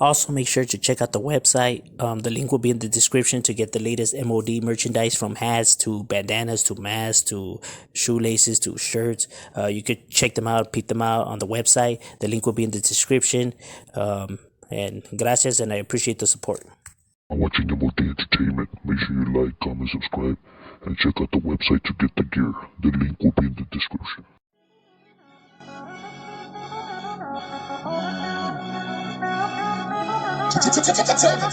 Also, make sure to check out the website. The link will be in the description to get the latest M.O.D merchandise, from hats to bandanas to masks to shoelaces to shirts. You could check them out, peep them out on the website. The link will be in the description. And gracias, and I appreciate the support. I'm watching M.O.D Entertainment. Make sure you like, comment, subscribe, and check out the website to get the gear. The link will be in the description.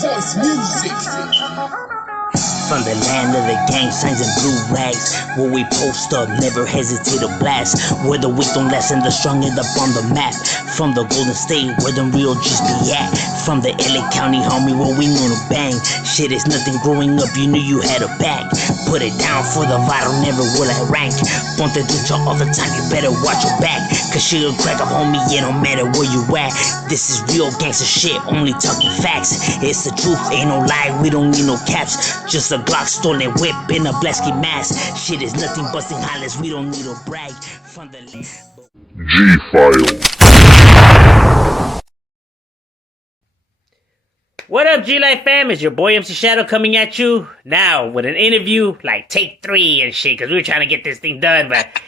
Voice music. From the land of the gang signs and blue rags, where we post up, never hesitate to blast. Where the weak don't last and the strong end up on the map. From the Golden State, where the real just be at. From the LA County, homie, where we know to bang. Shit is nothing growing up, you knew you had a back. Put it down for the vital, never will I rank. Ponte ducha all the time, you better watch your back. Cause she'll crack up, homie, yeah, no matter where you at. This is real gangster shit, only talking facts. It's the truth, ain't no lie, we don't need no caps. Just a Glock stolen whip in a Blesky mask. Shit is nothing busting hollers, we don't need to brag. From the G-File. What up, G-Life fam? It's your boy MC Shadow coming at you now with an interview, like take 3 and shit, because we were trying to get this thing done, but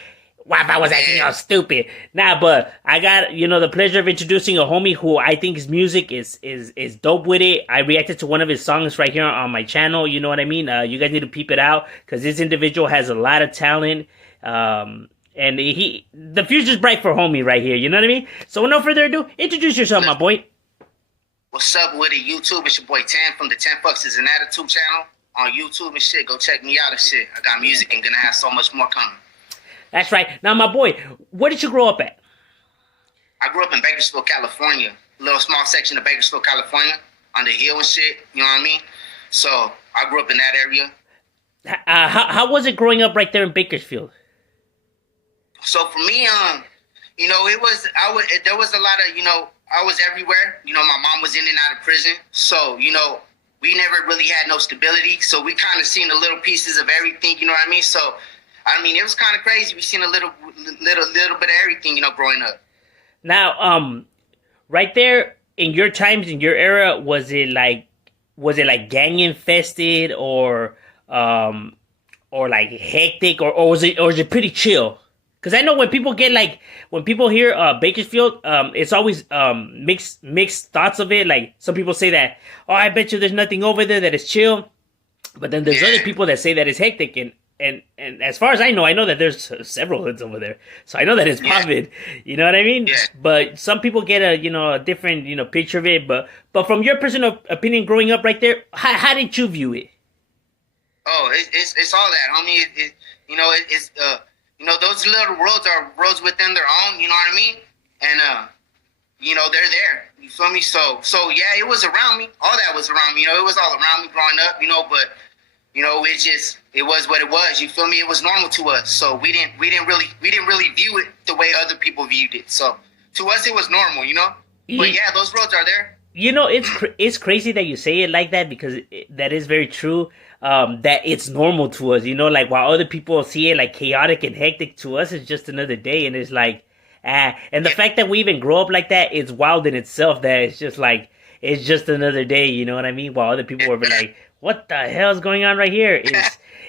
Wi-Fi was acting all stupid. Nah, but I got, the pleasure of introducing a homie who I think his music is dope with it. I reacted to one of his songs right here on my channel, you know what I mean? You guys need to peep it out, because this individual has a lot of talent, and the future's bright for homie right here, you know what I mean? So with no further ado, introduce yourself, my boy. What's up with it, YouTube? It's your boy 10 from the 10fucks is an attitude channel on YouTube and shit. Go check me out and shit. I got music and gonna have so much more coming. That's right. Now, my boy, where did you grow up at? I grew up in Bakersfield, California. A little small section of Bakersfield, California, on the hill and shit. You know what I mean? So I grew up in that area. How was it growing up right there in Bakersfield? So for me, there was a lot of, I was everywhere. My mom was in and out of prison. So, we never really had no stability. So we kind of seen the little pieces of everything, you know what I mean? So, it was kind of crazy. We seen a little bit of everything, growing up. Now, right there in your times, in your era, was it like gang infested or like hectic or was it pretty chill? Because I know when people hear Bakersfield, it's always mixed thoughts of it. Like some people say that, oh, I bet you there's nothing over there that is chill, but then there's other people that say that it's hectic. And as far as I know that there's several hoods over there, so I know that it's popping. You know what I mean? Yeah. But some people get a different picture of it. But from your personal opinion, growing up right there, how did you view it? Oh, it's all that, homie. Those little roads are roads within their own, you know what I mean? And, they're there. You feel me? So yeah, it was around me. All that was around me. It was all around me growing up, but, it was what it was. You feel me? It was normal to us. So we didn't really view it the way other people viewed it. So to us, it was normal, But yeah, those roads are there. It's crazy that you say it like that, because that is very true. That it's normal to us, like while other people see it like chaotic and hectic, to us it's just another day, and it's like, and the fact that we even grow up like that is wild in itself. That it's just like it's just another day, you know what I mean? While other people were like, "What the hell is going on right here?"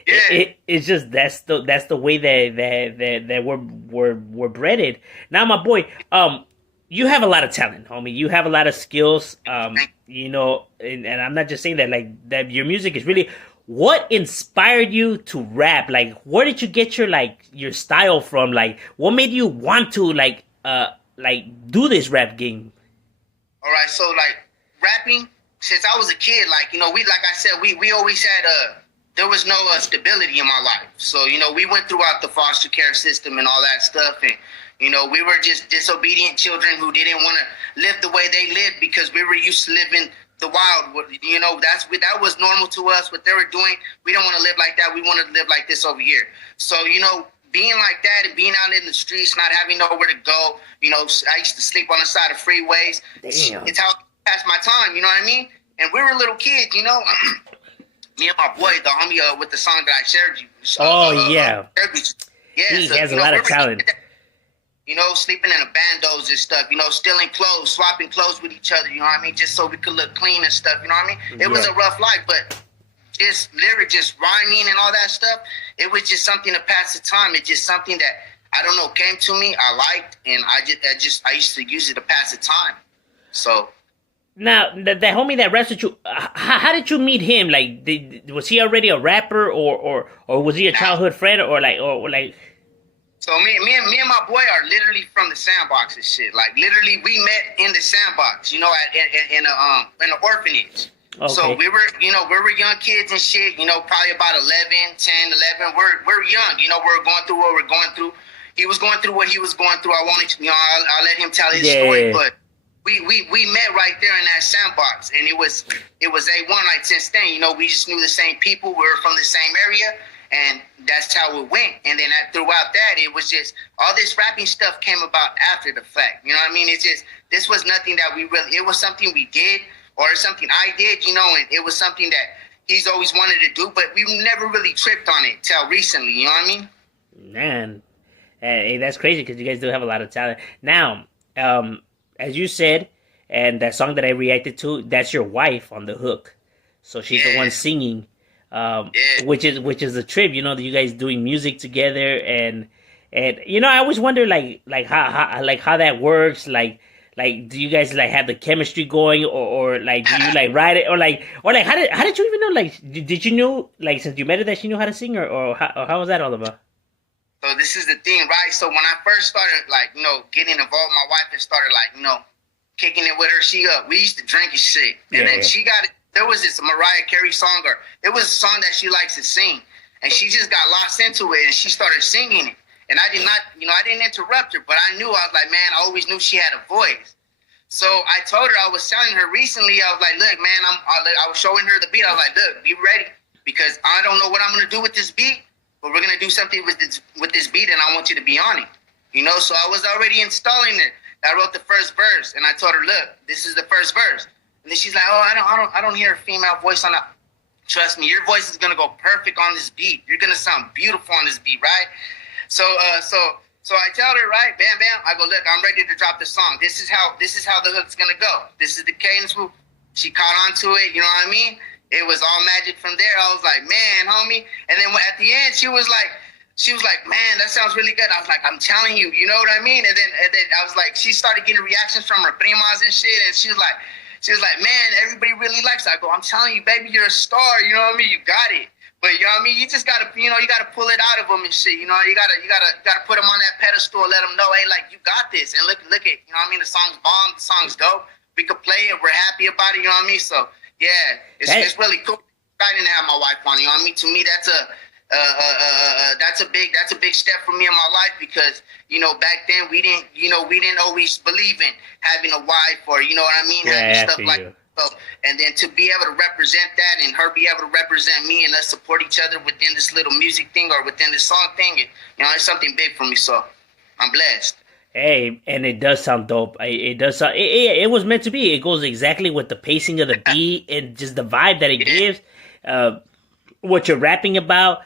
It's just that's the way that we're bred. Now, my boy, you have a lot of talent, homie. You have a lot of skills. And I'm not just saying that, like, that your music is really. What inspired you to rap? Like, where did you get your style from? Like, what made you want to do this rap game? All right, so rapping since I was a kid, we always had there was no stability in my life. So we went throughout the foster care system and all that stuff, and we were just disobedient children who didn't want to live the way they lived because we were used to living the wild. That was normal to us. What they were doing, we don't want to live like that. We wanted to live like this over here. So being like that and being out in the streets, not having nowhere to go. I used to sleep on the side of freeways. Damn. It's how I passed my time. You know what I mean? And we were little kids. Me and my boy, the homie with the song that I shared you. Oh yeah. Yeah, he has a lot of talent. you know, sleeping in a bandos and stuff, you know, stealing clothes, swapping clothes with each other, you know what I mean, just so we could look clean and stuff, you know what I mean? It was a rough life, but just lyric, just rhyming and all that stuff, it was just something to pass the time. It's just something that, I don't know, came to me, I liked, and I used to use it to pass the time. So. Now, that homie that raps with you, how did you meet him? Like, was he already a rapper, or was he a childhood friend, or like? So me and my boy are literally from the sandbox and shit. Like, literally, we met in the sandbox, you know, in an orphanage. Okay. So we were young kids and shit, you know, probably about 11, 10, 11. We're young, you know, we're going through what we're going through. He was going through what he was going through. I wanted to, you know, I'll let him tell his story, but we met right there in that sandbox, and it was A1. Like, since then, you know, we just knew the same people. We were from the same area, and that's how it went. And then throughout that, it was just all this rapping stuff came about after the fact. You know what I mean? It's just, this was nothing that it was something we did, or something I did, you know, and it was something that he's always wanted to do, but we never really tripped on it till recently. You know what I mean? Man, hey, that's crazy, because you guys do have a lot of talent. Now, as you said, and that song that I reacted to, that's your wife on the hook. So she's the one singing, which is a trip, you know, that you guys doing music together, and you know, I always wonder like how that works, like do you guys like have the chemistry going, or like do you like write it, or like how did you even know, like did you know, like, since you met her, that she knew how to sing, or how was that all about? So this is the thing, right? So when I first started, like, you know, getting involved, my wife had started, like, you know, kicking it with her. We used to drink and shit. And then she got it. There was this Mariah Carey song, or it was a song that she likes to sing. And she just got lost into it, and she started singing it. And I didn't interrupt her, but I knew, I was like, man, I always knew she had a voice. So I told her, I was telling her recently, I was like, look, man, I was showing her the beat. I was like, look, be ready, because I don't know what I'm going to do with this beat, but we're going to do something with this beat, and I want you to be on it. You know, so I was already installing it. I wrote the first verse, and I told her, look, this is the first verse. And then she's like, oh, I don't hear a female voice on that. Trust me, your voice is going to go perfect on this beat. You're going to sound beautiful on this beat, right? So I tell her, right, bam, bam. I go, look, I'm ready to drop the song. This is how the hook's gonna go. This is the cadence. She caught on to it. You know what I mean? It was all magic from there. I was like, man, homie. And then at the end, she was like, man, that sounds really good. I was like, I'm telling you, you know what I mean? And then I was like, she started getting reactions from her primas and shit, and she was like, man, everybody really likes it. I go, I'm telling you, baby, you're a star. You know what I mean? You got it. But you know what I mean? You just gotta, you know, you gotta pull it out of them and shit. You know, you gotta put them on that pedestal and let them know, hey, like, you got this. And look at, you know what I mean? The song's bomb. The song's dope. We could play it. We're happy about it. You know what I mean? So yeah, it's really cool. Exciting to have my wife on. You know what I mean? To me, that's a big step for me in my life, because, you know, back then we didn't always believe in having a wife, or, you know what I mean, having stuff like that. So, and then to be able to represent that, and her be able to represent me, and us support each other within this little music thing, or within this song thing, you know, it's something big for me. So I'm blessed. Hey, and it does sound dope. It does sound. It was meant to be. It goes exactly with the pacing of the beat and just the vibe that it gives. What you're rapping about,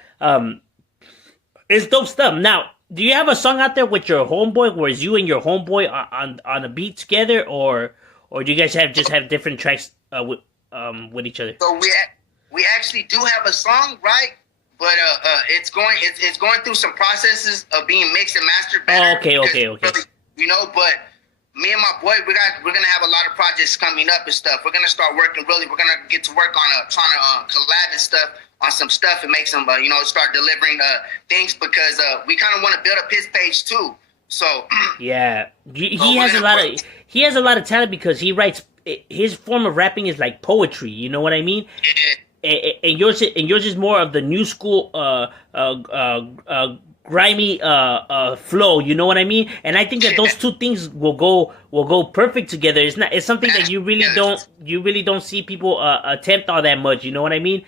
it's dope stuff. Now, do you have a song out there with your homeboy, where it's you and your homeboy on a beat together, or do you guys have different tracks with each other? So we actually do have a song, right? But it's going through some processes of being mixed and mastered better. Oh, okay. Really, you know, but me and my boy, we're gonna have a lot of projects coming up and stuff. We're gonna start working. We're gonna get to work on trying to collab and stuff on some stuff, and make some you know, start delivering things, because we kind of want to build up his page too. So yeah, he has a lot of talent, because he writes. His form of rapping is like poetry. You know what I mean? Yeah. And yours is more of the new school, grimy flow. You know what I mean? And I think that those two things will go perfect together. It's something that you really don't see people attempt all that much. You know what I mean?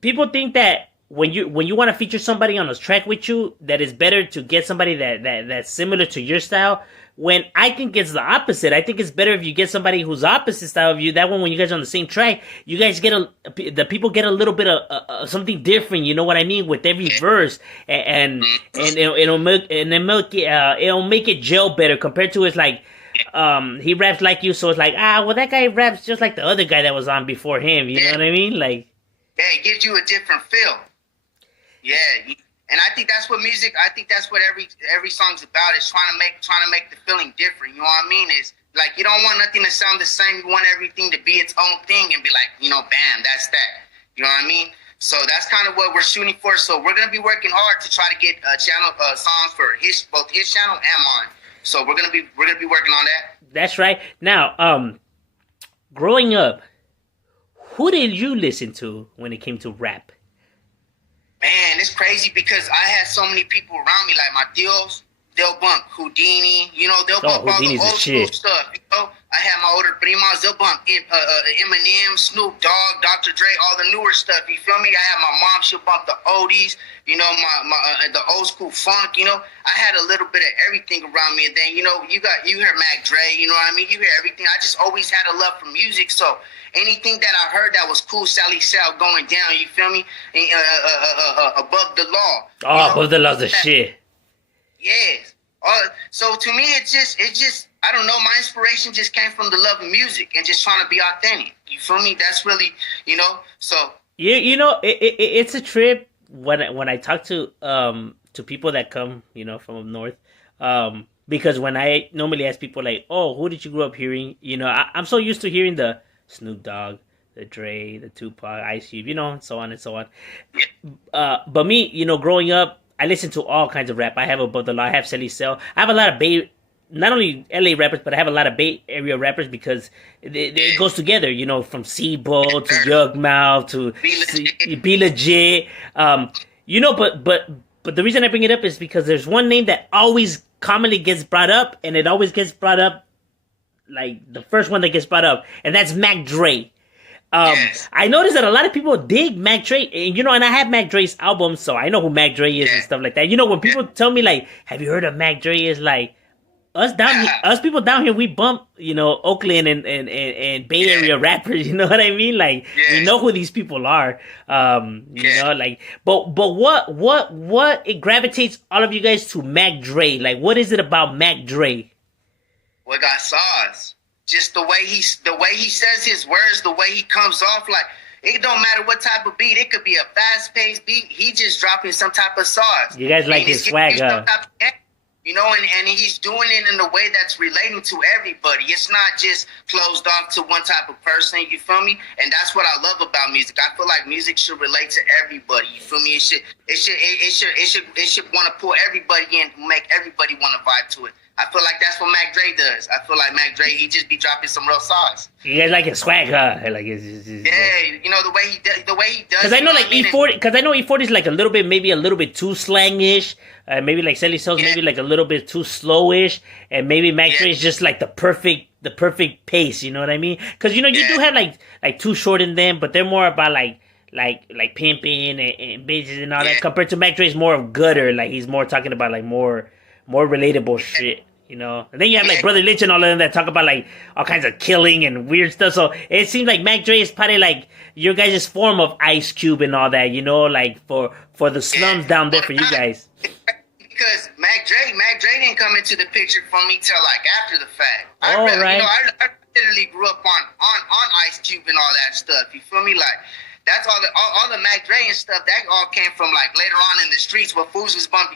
People think that when you want to feature somebody on a track with you, that it's better to get somebody that's similar to your style. when I think it's the opposite. I think it's better if you get somebody who's opposite style of you. That one, when you guys are on the same track, you guys get the people get a little bit of something different. You know what I mean? With every verse, and it'll make it gel better compared to it's like. He raps like you, so it's like, well, that guy raps just like the other guy that was on before him. You know what I mean? Like, yeah, it gives you a different feel. Yeah, and I think that's what music. I think that's what every song's about. Is trying to make the feeling different. You know what I mean? Is like you don't want nothing to sound the same. You want everything to be its own thing and be like, bam, that's that. You know what I mean? So that's kind of what we're shooting for. So we're gonna be working hard to try to get channel songs for both his channel and mine. So we're gonna be working on that. That's right. Now, growing up, who did you listen to when it came to rap? Man, it's crazy because I had so many people around me, like my tios. They'll bump Houdini, they'll bump all the old school stuff, I had my older primas, they'll bump Eminem, Snoop Dogg, Dr. Dre, all the newer stuff, you feel me? I had my mom, she'll bump the oldies, the old school funk, I had a little bit of everything around me, and then, you hear Mac Dre, you know what I mean? You hear everything. I just always had a love for music, so anything that I heard that was cool, Sally Sal going down, you feel me? Above the law. Above the law's the shit. Yes. So to me, it just, I don't know. My inspiration just came from the love of music and just trying to be authentic. You feel me? That's really, so. It's a trip when I talk to people that come, from up north. Because when I normally ask people like, oh, who did you grow up hearing? I'm so used to hearing the Snoop Dogg, the Dre, the Tupac, Ice Cube, so on and so on. But me, growing up, I listen to all kinds of rap. I have Above the Law. I have Sally Cell. I have a lot of not only LA rappers, but I have a lot of Bay Area rappers because it goes together. From Sibo to Yugmouth to Be Legit. But the reason I bring it up is because there's one name that always commonly gets brought up, and it always gets brought up like the first one that gets brought up, and that's Mac Dre. Yes. I noticed that a lot of people dig Mac Dre, and I have Mac Dre's albums, so I know who Mac Dre is and stuff like that. When people tell me like, "Have you heard of Mac Dre?" Is like us people down here, we bump, Oakland and Bay Area rappers. You know what I mean? Like, we know who these people are. But what it gravitates all of you guys to Mac Dre? Like, what is it about Mac Dre? What got sauce? Just the way he says his words, the way he comes off, like it don't matter what type of beat. It could be a fast-paced beat. He just dropping some type of sauce. You guys like his swag, huh? And he's doing it in a way that's relating to everybody. It's not just closed off to one type of person. You feel me? And that's what I love about music. I feel like music should relate to everybody. You feel me? It should want to pull everybody in, make everybody want to vibe to it. I feel like that's what Mac Dre does. I feel like Mac Dre, he just be dropping some real sauce. You guys like his swag, huh? Like the way he does. Because I know like E40, because I know E40 is like maybe a little bit too slangish. Maybe like Sally Cells, maybe like a little bit too slowish, and maybe Mac Dre is just like the perfect pace. You know what I mean? Because you do have like Too Short in them, but they're more about like pimping and bitches and all that. Compared to Mac Dre, is more of gutter. Like he's more talking about like more relatable shit, And then you have like Brother Lynch and all of them that talk about like all kinds of killing and weird stuff. So it seems like Mac Dre is probably like your guys' form of Ice Cube and all that, like for the slums down there for you guys. Because Mac Dre didn't come into the picture for me till like after the fact. I literally grew up on Ice Cube and all that stuff. You feel me? Like that's all the Mac Dre and stuff. That all came from like later on in the streets, where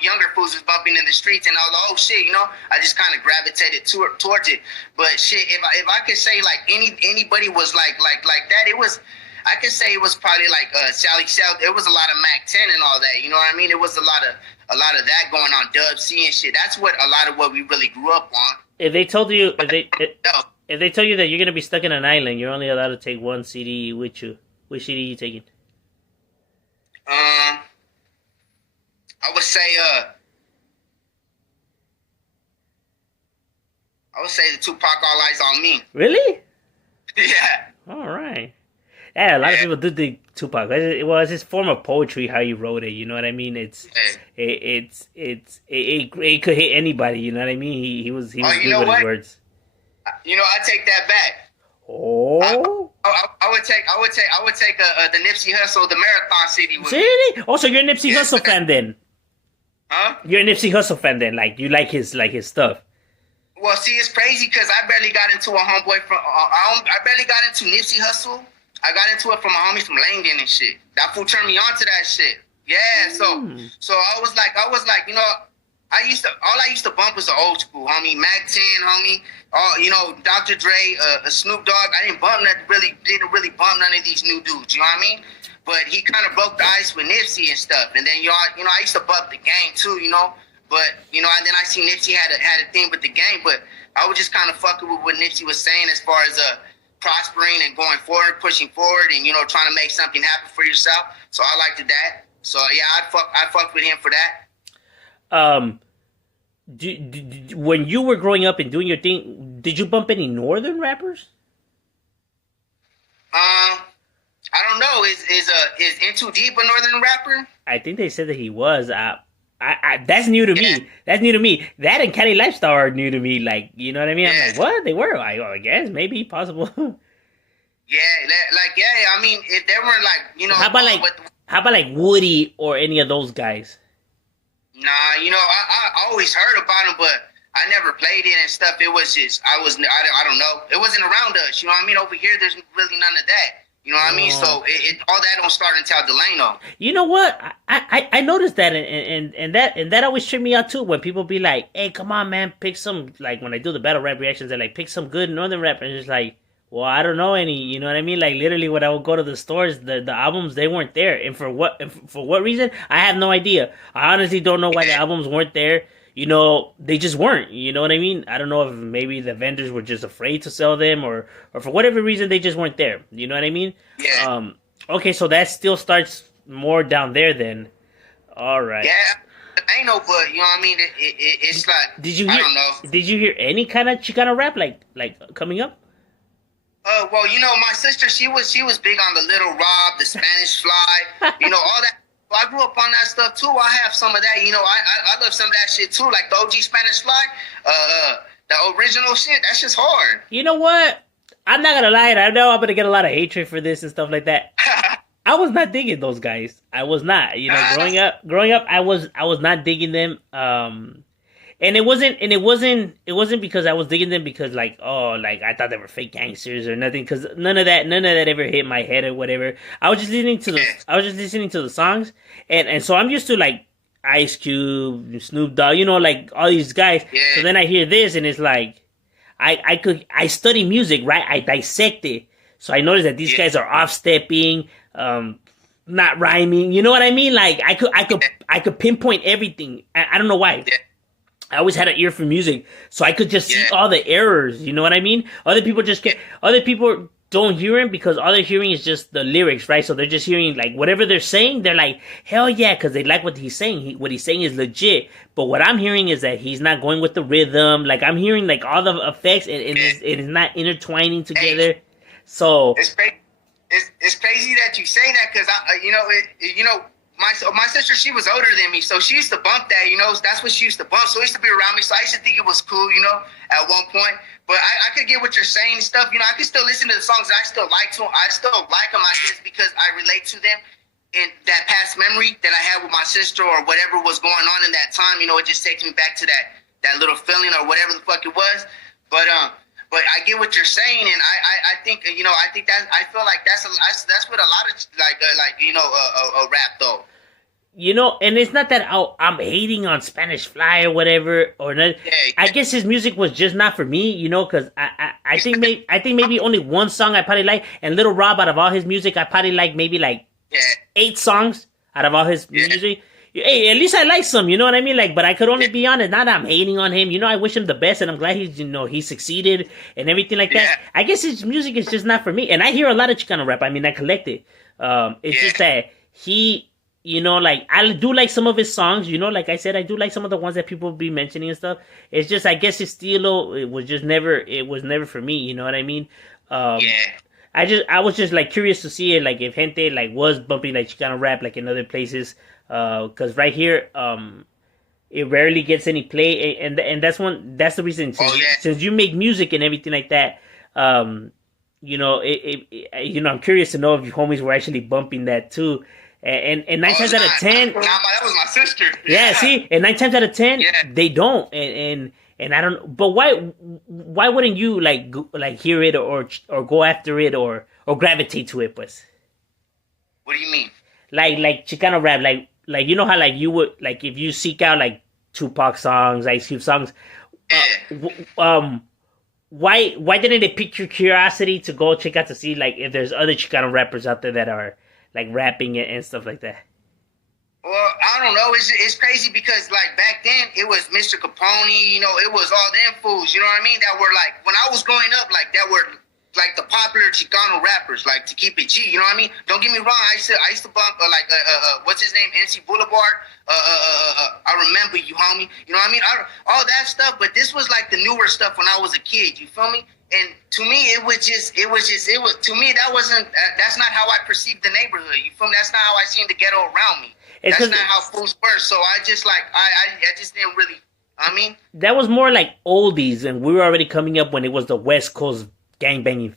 younger fools was bumping in the streets and all the old shit. I just kind of gravitated towards it. But shit, if I could say like anybody was like that, I could say it was probably like Sally Cell. There was a lot of Mac 10 and all that. You know what I mean? It was a lot of that going on, Dub C and shit. That's what a lot of what we really grew up on. If they told you, if they tell you that you're gonna be stuck in an island, you're only allowed to take one CD with you. Which CD are you taking? I would say the Tupac All Eyes on Me. Really? Yeah. All right. Yeah, a lot of people do think Tupac. It was his form of poetry, how he wrote it. You know what I mean? It could hit anybody. You know what I mean? He was you good know with what? his words. You know, I take that back. Oh, I would take the Nipsey Hussle, the Marathon City. With me. really? Oh, so you're a Nipsey Yes, Hussle fan then? Huh? You're a Nipsey Hussle fan then? Like you like his stuff? Well, see, it's crazy because I barely got into a homeboy from. I barely got into Nipsey Hussle. I got into it from my homies from Langdon and shit. That fool turned me on to that shit. Yeah, so I was like, you know, all I used to bump was the old school, homie. Mac 10, homie. You know, Dr. Dre, Snoop Dogg. I didn't really bump none of these new dudes. You know what I mean? But he kind of broke the ice with Nipsey and stuff. And then I used to bump the game too. You know, but you know, and then I see Nipsey had a thing with the game. But I was just kind of fucking with what Nipsey was saying as far as prospering and going forward, pushing forward, and you know, trying to make something happen for yourself. So I liked that. So yeah, I'd fuck with him for that. When you were growing up and doing your thing, did you bump any northern rappers? I don't know. Is Into Deep a northern rapper? I think they said that he was. That's new to me. That's new to me. That and Cali Lifestyle are new to me. Like, you know what I mean? I'm like, what? They were? I guess maybe possible. I mean, if they weren't like, you know, how about like Woody or any of those guys? Nah, you know, I always heard about them, but I never played it and stuff. It was just I don't know. It wasn't around us. You know what I mean? Over here, there's really none of that. You know what I mean? So all that don't start until Delano. You know what? I noticed that and that always tripped me out too. When people be like, "Hey, come on, man, pick some." Like when I do the battle rap reactions, they're like, "Pick some good northern rap," and it's like, well, I don't know any. You know what I mean? Like literally, when I would go to the stores, the albums they weren't there, and for what reason? I have no idea. I honestly don't know why the albums weren't there. You know, they just weren't. You know what I mean? I don't know if maybe the vendors were just afraid to sell them, or for whatever reason they just weren't there. You know what I mean? Yeah. Okay, so that still starts more down there then. All right. Yeah. Ain't no but, you know what I mean? It's like I don't know. Did you hear any kind of Chicano rap like coming up? Well, you know, my sister, she was big on the Little Rob, the Spanish Fly, you know, all that. Well, I grew up on that stuff too. I have some of that, you know. I love some of that shit too, like the OG Spanish Fly, the original shit. That's just hard. You know what? I'm not gonna lie. I know I'm gonna get a lot of hatred for this and stuff like that. I was not digging those guys. I was not. You know, growing up, I was not digging them. And it wasn't because I was digging them because like I thought they were fake gangsters or nothing, because none of that ever hit my head or whatever. I was just listening to the songs, and so I'm used to like Ice Cube, Snoop Dogg, you know, like all these guys. Yeah. So then I hear this and it's like I study music, right? I dissect it. So I noticed that these guys are off stepping, not rhyming. You know what I mean? Like I could pinpoint everything. I don't know why. Yeah. I always had an ear for music, so I could just see all the errors. You know what I mean? Other people don't hear him because all they're hearing is just the lyrics, right? So they're just hearing like whatever they're saying. They're like, hell yeah, because they like what he's saying. What he's saying is legit. But what I'm hearing is that he's not going with the rhythm. Like I'm hearing like all the effects, and it is not intertwining together. So it's crazy that you say that because My sister, she was older than me, so she used to bump that, you know. That's what she used to bump. So it used to be around me. So I used to think it was cool, you know, at one point. But I could get what you're saying and stuff. You know, I can still listen to the songs that I still like to. I still like them, I guess, because I relate to them. And that past memory that I had with my sister or whatever was going on in that time, you know, it just takes me back to that little feeling or whatever the fuck it was. But I get what you're saying, and I think, you know, I feel like that's what a lot of rap though. You know, and it's not that I'm hating on Spanish Fly or whatever or not. I guess his music was just not for me, you know, because I think maybe only one song I probably like, and Little Rob, out of all his music, I probably like maybe 8 songs out of all his music. Hey, at least I like some, you know what I mean? Like, but I could only be honest. Not that I'm hating on him. You know, I wish him the best, and I'm glad he succeeded and everything like that. I guess his music is just not for me. And I hear a lot of Chicano rap. I mean, I collect it. It's just that he, you know, like, I do like some of his songs. You know, like I said, I do like some of the ones that people be mentioning and stuff. It's just, I guess his stilo, it was never for me. You know what I mean? I was just like curious to see it, like if gente like was bumping like Chicano rap like in other places, because right here, it rarely gets any play, and that's the reason, since you make music and everything like that, I'm curious to know if your homies were actually bumping that too. And nine times out of 10, that was my sister. Yeah, see, and 9 times out of 10, Yeah. they don't, and I don't. But why wouldn't you like hear it or go after it or gravitate to it, pues? What do you mean? Like Chicano rap, like you know how like you would like if you seek out like Tupac songs, Ice Cube songs, why didn't it pique your curiosity to go check out to see like if there's other Chicano rappers out there that are like rapping it and stuff like that? Well, I don't know. It's crazy because like back then it was Mr. Capone, it was all them fools, you know what I mean? That were like when I was growing up, like that were like the popular Chicano rappers, like to keep it G, you know what I mean? Don't get me wrong, I used to bump what's his name, NC Boulevard. I remember you, homie. You know what I mean? All that stuff, but this was like the newer stuff when I was a kid. You feel me? And to me, it was to me that wasn't. That's not how I perceived the neighborhood. You feel me? That's not how I seen the ghetto around me. That's not how fools were. So I just like I just didn't really. I mean, that was more like oldies, and we were already coming up when it was the West Coast gangbanging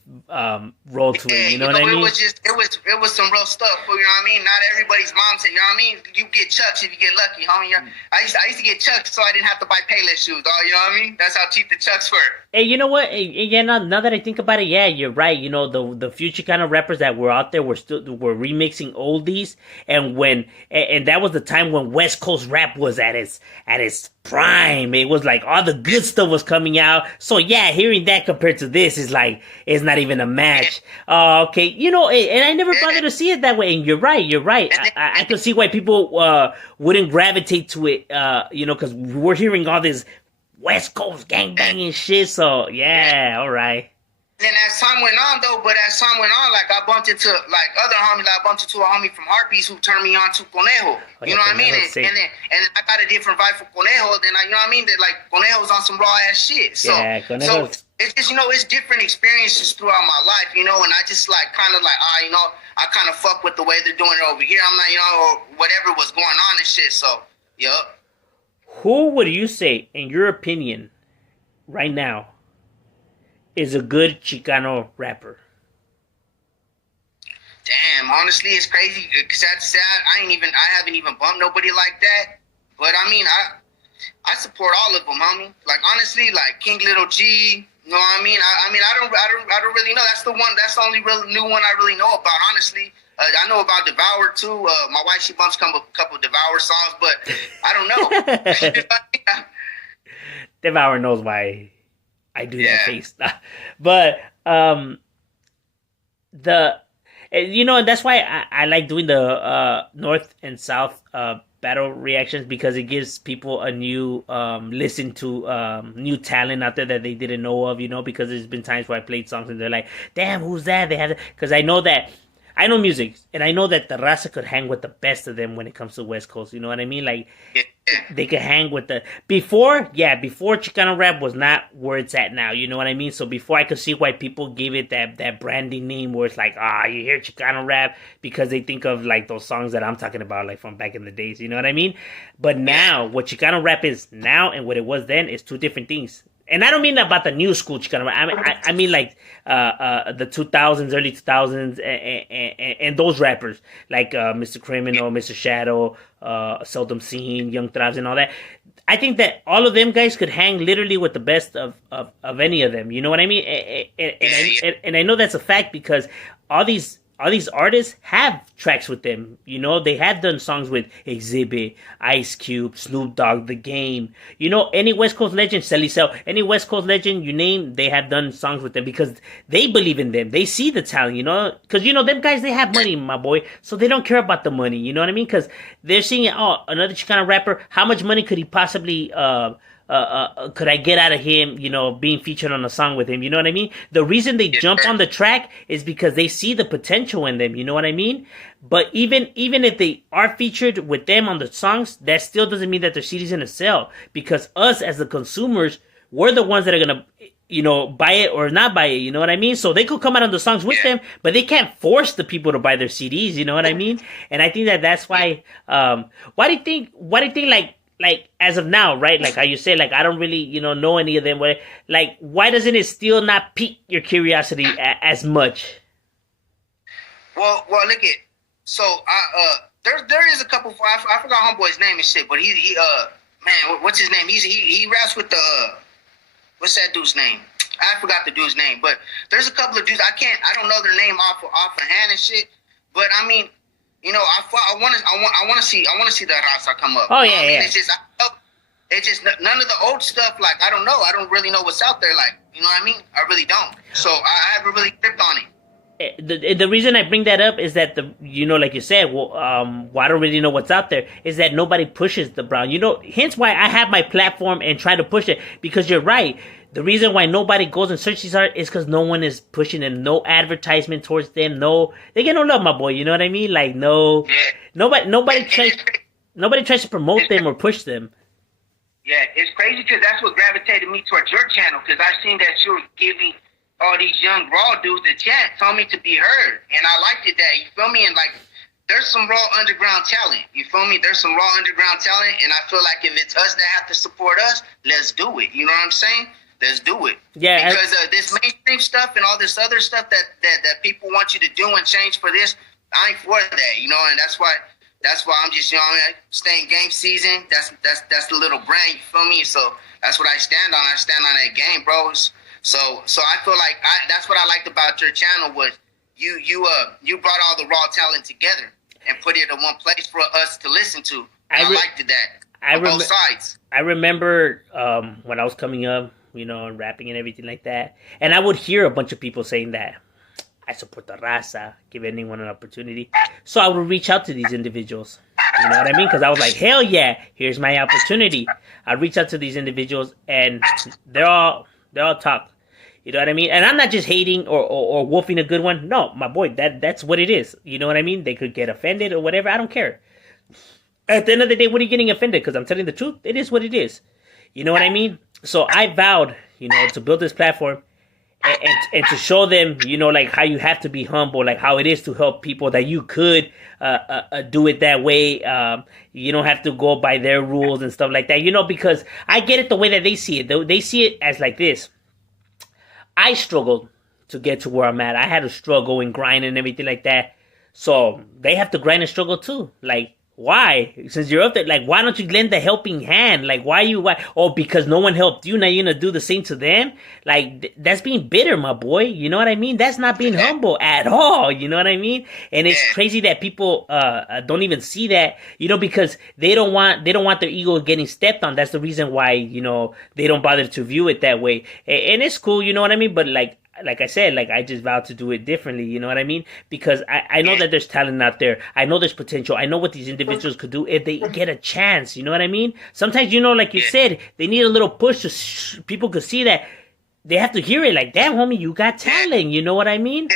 roll to it. You know what I mean? It was some real stuff. You know what I mean? Not everybody's mom said, you know what I mean? You get Chucks if you get lucky, homie. I used to get Chucks so I didn't have to buy Payless shoes. Oh, you know what I mean? That's how cheap the Chucks were. Hey, you know what? Yeah, now that I think about it, yeah, you're right. You know, the few Chicano rappers that were out there were remixing oldies, and that was the time when West Coast rap was at its prime. It was like all the good stuff was coming out. So yeah, hearing that compared to this is like it's not even a match. Okay, and I never bothered to see it that way. And you're right. I could see why people wouldn't gravitate to it. Because we're hearing all this West Coast gangbanging shit. So yeah, all right. Then as time went on, like I bumped into like other homies. Like I bumped into a homie from Harpies who turned me on to Conejo. You know what I mean? And I got a different vibe for Conejo. Then you know what I mean? That like Conejo's on some raw ass shit. So so it's just it's different experiences throughout my life. And I just like kind of like I kind of fuck with the way they're doing it over here. I'm not or whatever was going on and shit. So yup. Who would you say, in your opinion, right now, is a good Chicano rapper? Damn, honestly, it's crazy. Cause that's sad. I haven't even bumped nobody like that. But I mean, I support all of them, homie. Like honestly, like King Little G. You know what I mean? I don't really know. That's the only real new one I really know about. Honestly, I know about Devour too. My wife, she bumps a couple of Devour songs, but I don't know. Devour knows why I do that face. But and that's why I like doing the North and South battle reactions, because it gives people a new listen to new talent out there that they didn't know of, because there's been times where I played songs and they're like, damn, who's that? They have, because I know music, and I know that the raza could hang with the best of them when it comes to West Coast. You know what I mean? Like, they could hang with before Chicano rap was not where it's at now. You know what I mean? So before, I could see why people gave it that branding name where it's like, you hear Chicano rap because they think of like those songs that I'm talking about, like from back in the days. You know what I mean? But now, what Chicano rap is now and what it was then is two different things. And I don't mean about the new school Chicano rap. I mean like the 2000s, early 2000s, and those rappers like Mr. Criminal, Mr. Shadow, Seldom Seen, Young Thrabs, and all that. I think that all of them guys could hang literally with the best of any of them. You know what I mean? And I know that's a fact because all these artists have tracks with them. They have done songs with Exhibit, Ice Cube, Snoop Dogg, The Game. Any West Coast legend, Sally Cell, any West Coast legend you name, they have done songs with them because they believe in them. They see the talent, because, them guys, they have money, my boy, so they don't care about the money, you know what I mean? Because they're seeing, another Chicano rapper, how much money could he possibly could I get out of him, being featured on a song with him? You know what I mean? The reason they jump on the track is because they see the potential in them. You know what I mean? But even if they are featured with them on the songs, that still doesn't mean that their CD's gonna sell, because us as the consumers, we're the ones that are gonna. buy it or not buy it. You know what I mean? So they could come out on the songs with them, but they can't force the people to buy their CDs. You know what I mean? And I think that's why. Why do you think? Like as of now, right? Like how you say, like I don't really know any of them. Like why doesn't it still not pique your curiosity as much? Well, look at. So there is a couple. I forgot homeboy's name and shit, but he man, what's his name? He raps with the what's that dude's name? I forgot the dude's name, but there's a couple of dudes. I don't know their name off of hand and shit. But I mean, I want to see the Raza come up. Oh yeah, yeah. It's just none of the old stuff. Like I don't know. I don't really know what's out there. Like you know what I mean? I really don't. So I haven't really gripped on it. The reason I bring that up is that like you said, well, I don't really know what's out there. Is that nobody pushes the brown? Hence why I have my platform and try to push it. Because you're right. The reason why nobody goes and searches these art is because no one is pushing them. No advertisement towards them. No, they get no love, my boy. You know what I mean? Like no, nobody tries to promote them or push them. Yeah, it's crazy because that's what gravitated me towards your channel. Because I seen that you were giving all these young raw dudes a chance, told me to be heard, and I liked it. That you feel me, and like there's some raw underground talent. You feel me? There's some raw underground talent, and I feel like if it's us that have to support us, let's do it. You know what I'm saying? Let's do it. Yeah. Because this mainstream stuff and all this other stuff that people want you to do and change for this, I ain't for that. And that's why I'm just staying game season. That's the little brand. You feel me? So that's what I stand on. I stand on that game, bros. So I feel like that's what I liked about your channel was you brought all the raw talent together and put it in one place for us to listen to. I liked that. Both sides. I remember when I was coming up, and rapping and everything like that, and I would hear a bunch of people saying that I support the raza, give anyone an opportunity. So I would reach out to these individuals. You know what I mean? Because I was like, hell yeah, here's my opportunity. I'd reach out to these individuals, and they're all talk. You know what I mean? And I'm not just hating or wolfing a good one. No, my boy, that's what it is. You know what I mean? They could get offended or whatever. I don't care. At the end of the day, what are you getting offended? Because I'm telling the truth. It is what it is. You know what I mean? So I vowed, to build this platform and to show them, like how you have to be humble, like how it is to help people, that you could do it that way. You don't have to go by their rules and stuff like that. Because I get it the way that they see it. They see it as like this. I struggled to get to where I'm at. I had to struggle and grind and everything like that. So they have to grind and struggle too. Like, why? Since you're up there, like, why don't you lend a helping hand? Like, why? Oh, because no one helped you. Now you're going to do the same to them? Like, that's being bitter, my boy. You know what I mean? That's not being humble at all. You know what I mean? And it's crazy that people don't even see that, because they don't want their ego getting stepped on. That's the reason why, they don't bother to view it that way. And it's cool, you know what I mean? But like I said, like I just vowed to do it differently, you know what I mean? Because I know that there's talent out there. I know there's potential. I know what these individuals could do if they get a chance, you know what I mean? Sometimes, like you said, they need a little push so people could see that they have to hear it like, damn, homie, you got talent, you know what I mean?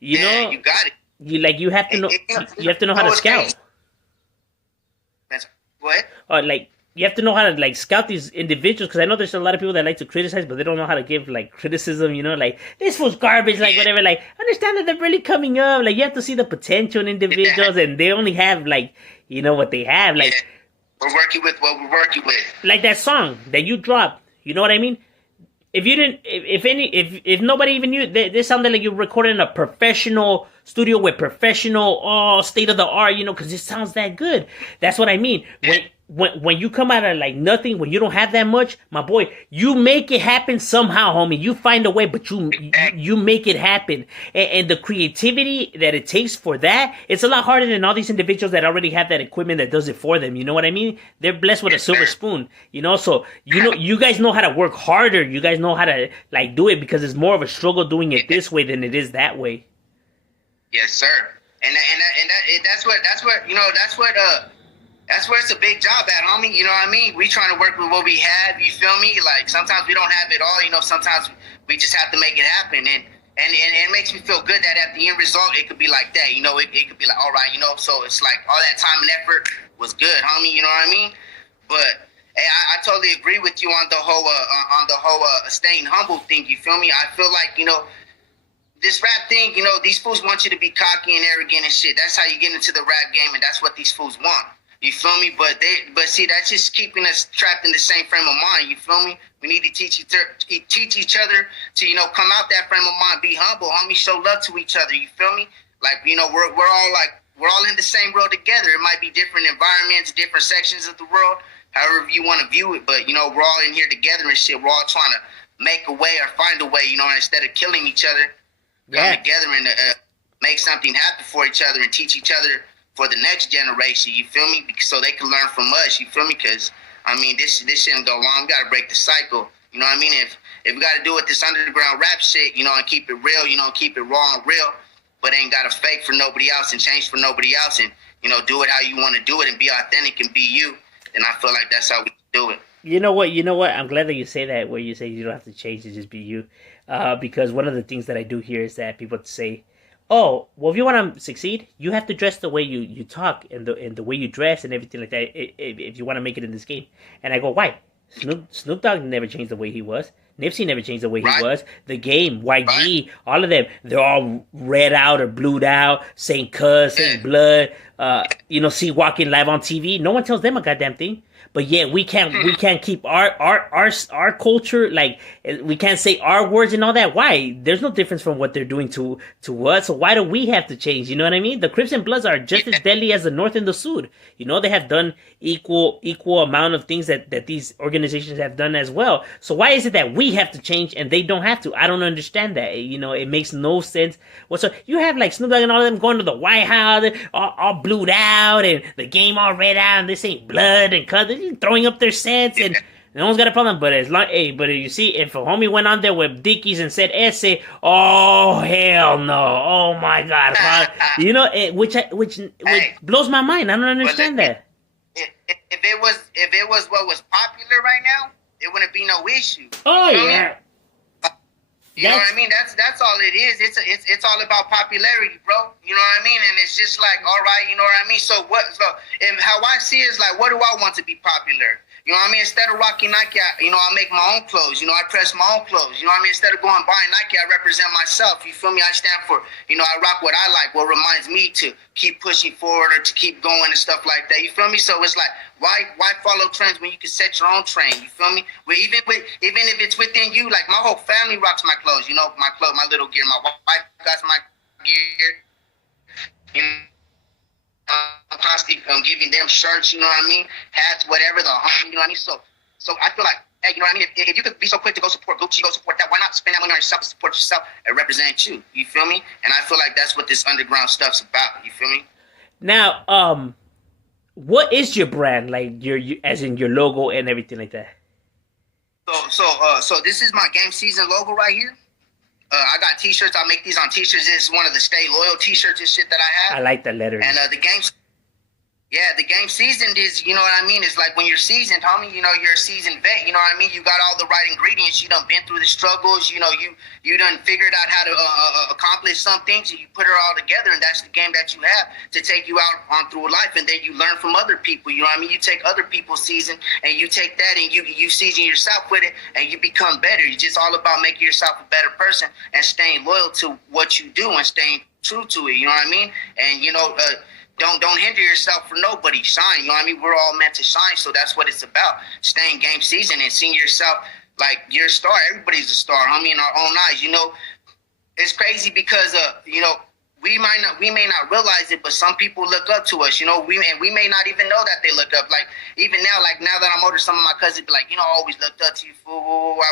You know, you got it. You have to know, you have to know how to scout. What? Or you have to know how to like scout these individuals, because I know there's a lot of people that like to criticize, but they don't know how to give like criticism, like this was garbage, like whatever. Like, understand that they're really coming up. Like, you have to see the potential in individuals, and they only have like what they have. Like, we're working with what we're working with. Like that song that you dropped, you know what I mean? If you didn't, if nobody even knew, this sounded like you recorded in a professional studio with professional, state of the art, because it sounds that good. That's what I mean. When you come out of like nothing, when you don't have that much, my boy, you make it happen somehow, homie. You find a way, but you make it happen. And the creativity that it takes for that, it's a lot harder than all these individuals that already have that equipment that does it for them. You know what I mean? They're blessed with a silver spoon, So, you guys know how to work harder. You guys know how to like do it, because it's more of a struggle doing it this way than it is that way. Yes, sir. And that's where it's a big job at, homie. You know what I mean? We trying to work with what we have. You feel me? Like, sometimes we don't have it all. Sometimes we just have to make it happen. And it makes me feel good that at the end result, it could be like that. It could be like, all right, So it's like all that time and effort was good, homie. You know what I mean? But Hey, I totally agree with you on the whole staying humble thing. You feel me? I feel like, you know, this rap thing, you know, these fools want you to be cocky and arrogant and shit. That's how you get into the rap game, and that's what these fools want. You feel me? But see, that's just keeping us trapped in the same frame of mind. You feel me? We need to teach each other to, you know, come out that frame of mind, be humble, homie, show love to each other. You feel me? Like, you know, we're all in the same world together. It might be different environments, different sections of the world, however you want to view it. But, you know, we're all in here together and shit. We're all trying to make a way or find a way, you know, instead of killing each other, come together and make something happen for each other and teach each other for the next generation. You feel me? So they can learn from us. You feel me? Because, I mean, this shouldn't go on. We got to break the cycle. You know what I mean? If we got to do it this underground rap shit, you know, and keep it real, you know, keep it raw and real, but ain't got to fake for nobody else and change for nobody else, and, you know, do it how you want to do it and be authentic and be you. And I feel like that's how we do it. You know what? I'm glad that you say that, where you say you don't have to change to just be you. Because one of the things that I do hear is that people say, oh, well, if you want to succeed, you have to dress the way you talk and the way you dress and everything like that if you want to make it in this game. And I go, why? Snoop Dogg never changed the way he was. Nipsey never changed the way he was. The game, YG, all of them, they're all red out or blued out, saying cuss, saying blood, you know, see walking live on TV. No one tells them a goddamn thing. But yet we can't keep our culture, like, we can't say our words and all that. Why? There's no difference from what they're doing to us. So why do we have to change? You know what I mean? The Crips and Bloods are just as deadly as the North and the Sud. You know, they have done equal amount of things that these organizations have done as well. So why is it that we have to change and they don't have to? I don't understand that. You know, it makes no sense. So you have like Snoop Dogg and all of them going to the White House, all blued out, and the game all red out, and this ain't blood and color, throwing up their sets, and no one's got a problem. But as long, but you see, if a homie went on there with Dickies and said essay, oh hell no, oh my god, you know, which blows my mind. I don't understand that. If it was what was popular right now, it wouldn't be no issue. Oh yeah. You know what I mean? That's all it is. It's all about popularity, bro. You know what I mean? And it's just like, all right, you know what I mean? So and how I see it is like, what do I want to be popular? You know what I mean? Instead of rocking Nike, you know, I make my own clothes. You know, I press my own clothes. You know what I mean? Instead of going buying Nike, I represent myself. You feel me? I stand for, you know, I rock what I like, what reminds me to keep pushing forward or to keep going and stuff like that. You feel me? So it's like, why follow trends when you can set your own trend? You feel me? Well, even if it's within you, like my whole family rocks my clothes. You know, my little gear. My wife got my gear. You know, I'm constantly giving them shirts, you know what I mean? Hats, whatever, the homie, you know what I mean? So I feel like, hey, you know what I mean? If you could be so quick to go support Gucci, go support that, why not spend that money on yourself to support yourself and represent you? You feel me? And I feel like that's what this underground stuff's about. You feel me? Now, what is your brand? Like your as in your logo and everything like that? So this is my game season logo right here. I got t-shirts. I make these on t-shirts. This is one of the Stay Loyal t-shirts and shit that I have. I like the letters. And the game seasoned is, you know what I mean? It's like when you're seasoned, homie, you know, you're a seasoned vet. You know what I mean? You got all the right ingredients. You done been through the struggles. You know, you done figured out how to accomplish some things, and you put it all together, and that's the game that you have to take you out on through life. And then you learn from other people. You know what I mean? You take other people's season, and you take that, and you season yourself with it, and you become better. It's just all about making yourself a better person and staying loyal to what you do and staying true to it. You know what I mean? And, you know, Don't hinder yourself for nobody. Shine, you know what I mean? We're all meant to shine, so that's what it's about. Staying game season and seeing yourself like you're a star. Everybody's a star, homie, in our own eyes. You know, it's crazy because you know, we may not realize it, but some people look up to us. You know, we may not even know that they look up. Like even now, now that I'm older, some of my cousins be like, you know, I always looked up to you, fool, wah.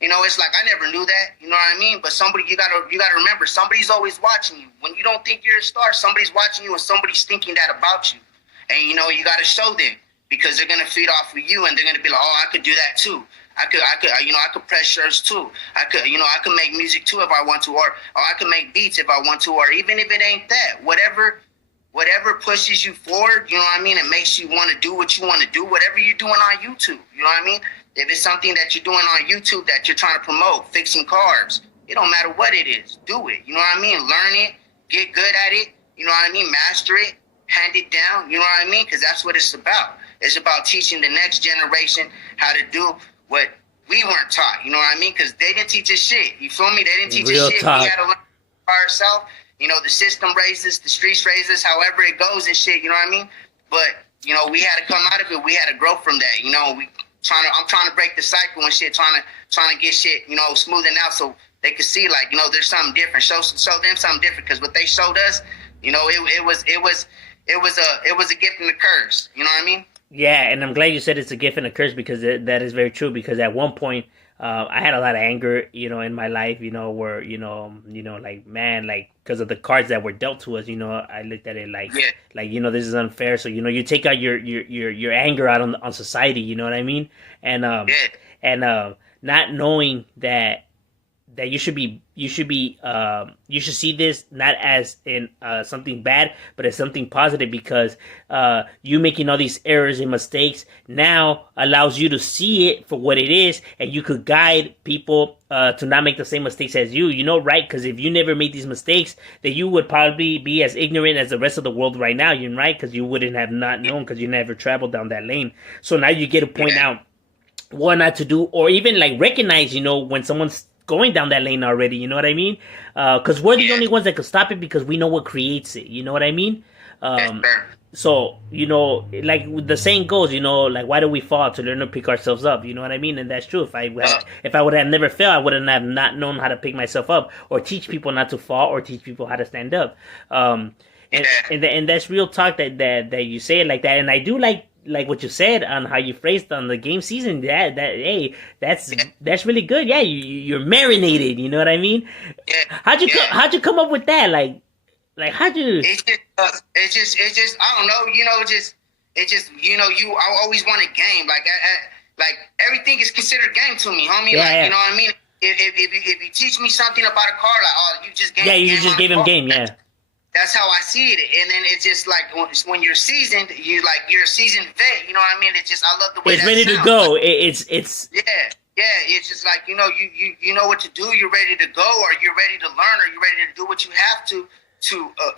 You know, it's like I never knew that. You know what I mean? But you gotta remember, somebody's always watching you. When you don't think you're a star, somebody's watching you, and somebody's thinking that about you. And you know, you gotta show them, because they're gonna feed off of you, and they're gonna be like, oh, I could do that too. I could press shirts too. I could make music too if I want to, or I could make beats if I want to, or even if it ain't that, whatever pushes you forward, you know what I mean, and makes you want to do what you want to do, whatever you're doing on YouTube, you know what I mean? If it's something that you're doing on YouTube that you're trying to promote, fixing cars, it don't matter what it is, do it, you know what I mean? Learn it, get good at it, you know what I mean? Master it, hand it down, you know what I mean? Because that's what it's about. It's about teaching the next generation how to do what we weren't taught. You know what I mean? Because they didn't teach us shit. You feel me? They didn't teach Real us shit. talk. We had to learn by ourselves. You know, the system raised us, the streets raised us, however it goes and shit. You know what I mean? But you know, we had to come out of it. We had to grow from that. You know, I'm trying to break the cycle and shit. Trying to get shit, you know, smoothing out so they could see, like, you know, there's something different. Show them something different, because what they showed us, you know, it was a gift and a curse. You know what I mean? Yeah, and I'm glad you said it's a gift and a curse, because that is very true. Because at one point, I had a lot of anger, you know, in my life, you know, where, you know, like, man, like, because of the cards that were dealt to us, you know, I looked at it like, you know, this is unfair. So, you know, you take out your anger out on society, you know what I mean? And not knowing that you should see this not as in something bad, but as something positive, because you making all these errors and mistakes now allows you to see it for what it is, and you could guide people to not make the same mistakes as you know, right? Because if you never made these mistakes, then you would probably be as ignorant as the rest of the world right now, you know, right? Because you wouldn't have not known, because you never traveled down that lane. So now you get to point out what not to do, or even like recognize, you know, when someone's going down that lane already, you know what I mean? Because we're the only ones that could stop it, because we know what creates it, you know what I mean? So, you know, like the saying goes, you know, like, why do we fall? To learn to pick ourselves up, you know what I mean? And that's true. If I would have never failed, I wouldn't have not known how to pick myself up, or teach people not to fall, or teach people how to stand up. And that's real talk that you say it like that. And I do like what you said on how you phrased on the game season. That's really good. Yeah, you're marinated. You know what I mean? How'd you come up with that? Like how'd you? It's just I don't know. You know, you know, I always wanted game. Like everything is considered game to me, homie. Yeah, you know what I mean? If you teach me something about a car, like, oh, you just gave you just gave him game. Yeah. That's how I see it. And then it's just like when you're seasoned, you're a seasoned vet. You know what I mean? It's just, I love the way it's that ready sounds. To go. Like, it's it's just like, you know, you know what to do. You're ready to go, or you're ready to learn, or you're ready to do what you have to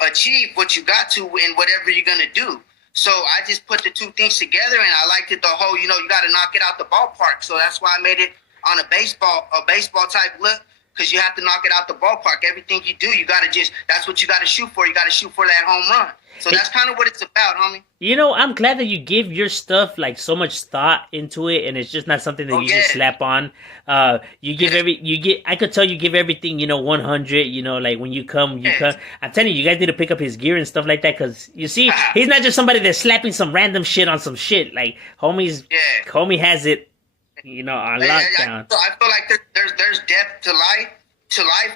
achieve what you got to in whatever you're gonna do. So I just put the two things together, and I liked it the whole, you know, you got to knock it out the ballpark. So that's why I made it on a baseball type look. Because you have to knock it out the ballpark. Everything you do, you got to that's what you got to shoot for. You got to shoot for that home run. So that's kind of what it's about, homie. You know, I'm glad that you give your stuff like so much thought into it, and it's just not something that you just slap on. I could tell you give everything, you know, 100, you know, like when you come. I'm telling you, you guys need to pick up his gear and stuff like that, because you see, he's not just somebody that's slapping some random shit on some shit. Like, homie has it, you know, on lockdown. I feel like there's depth to life.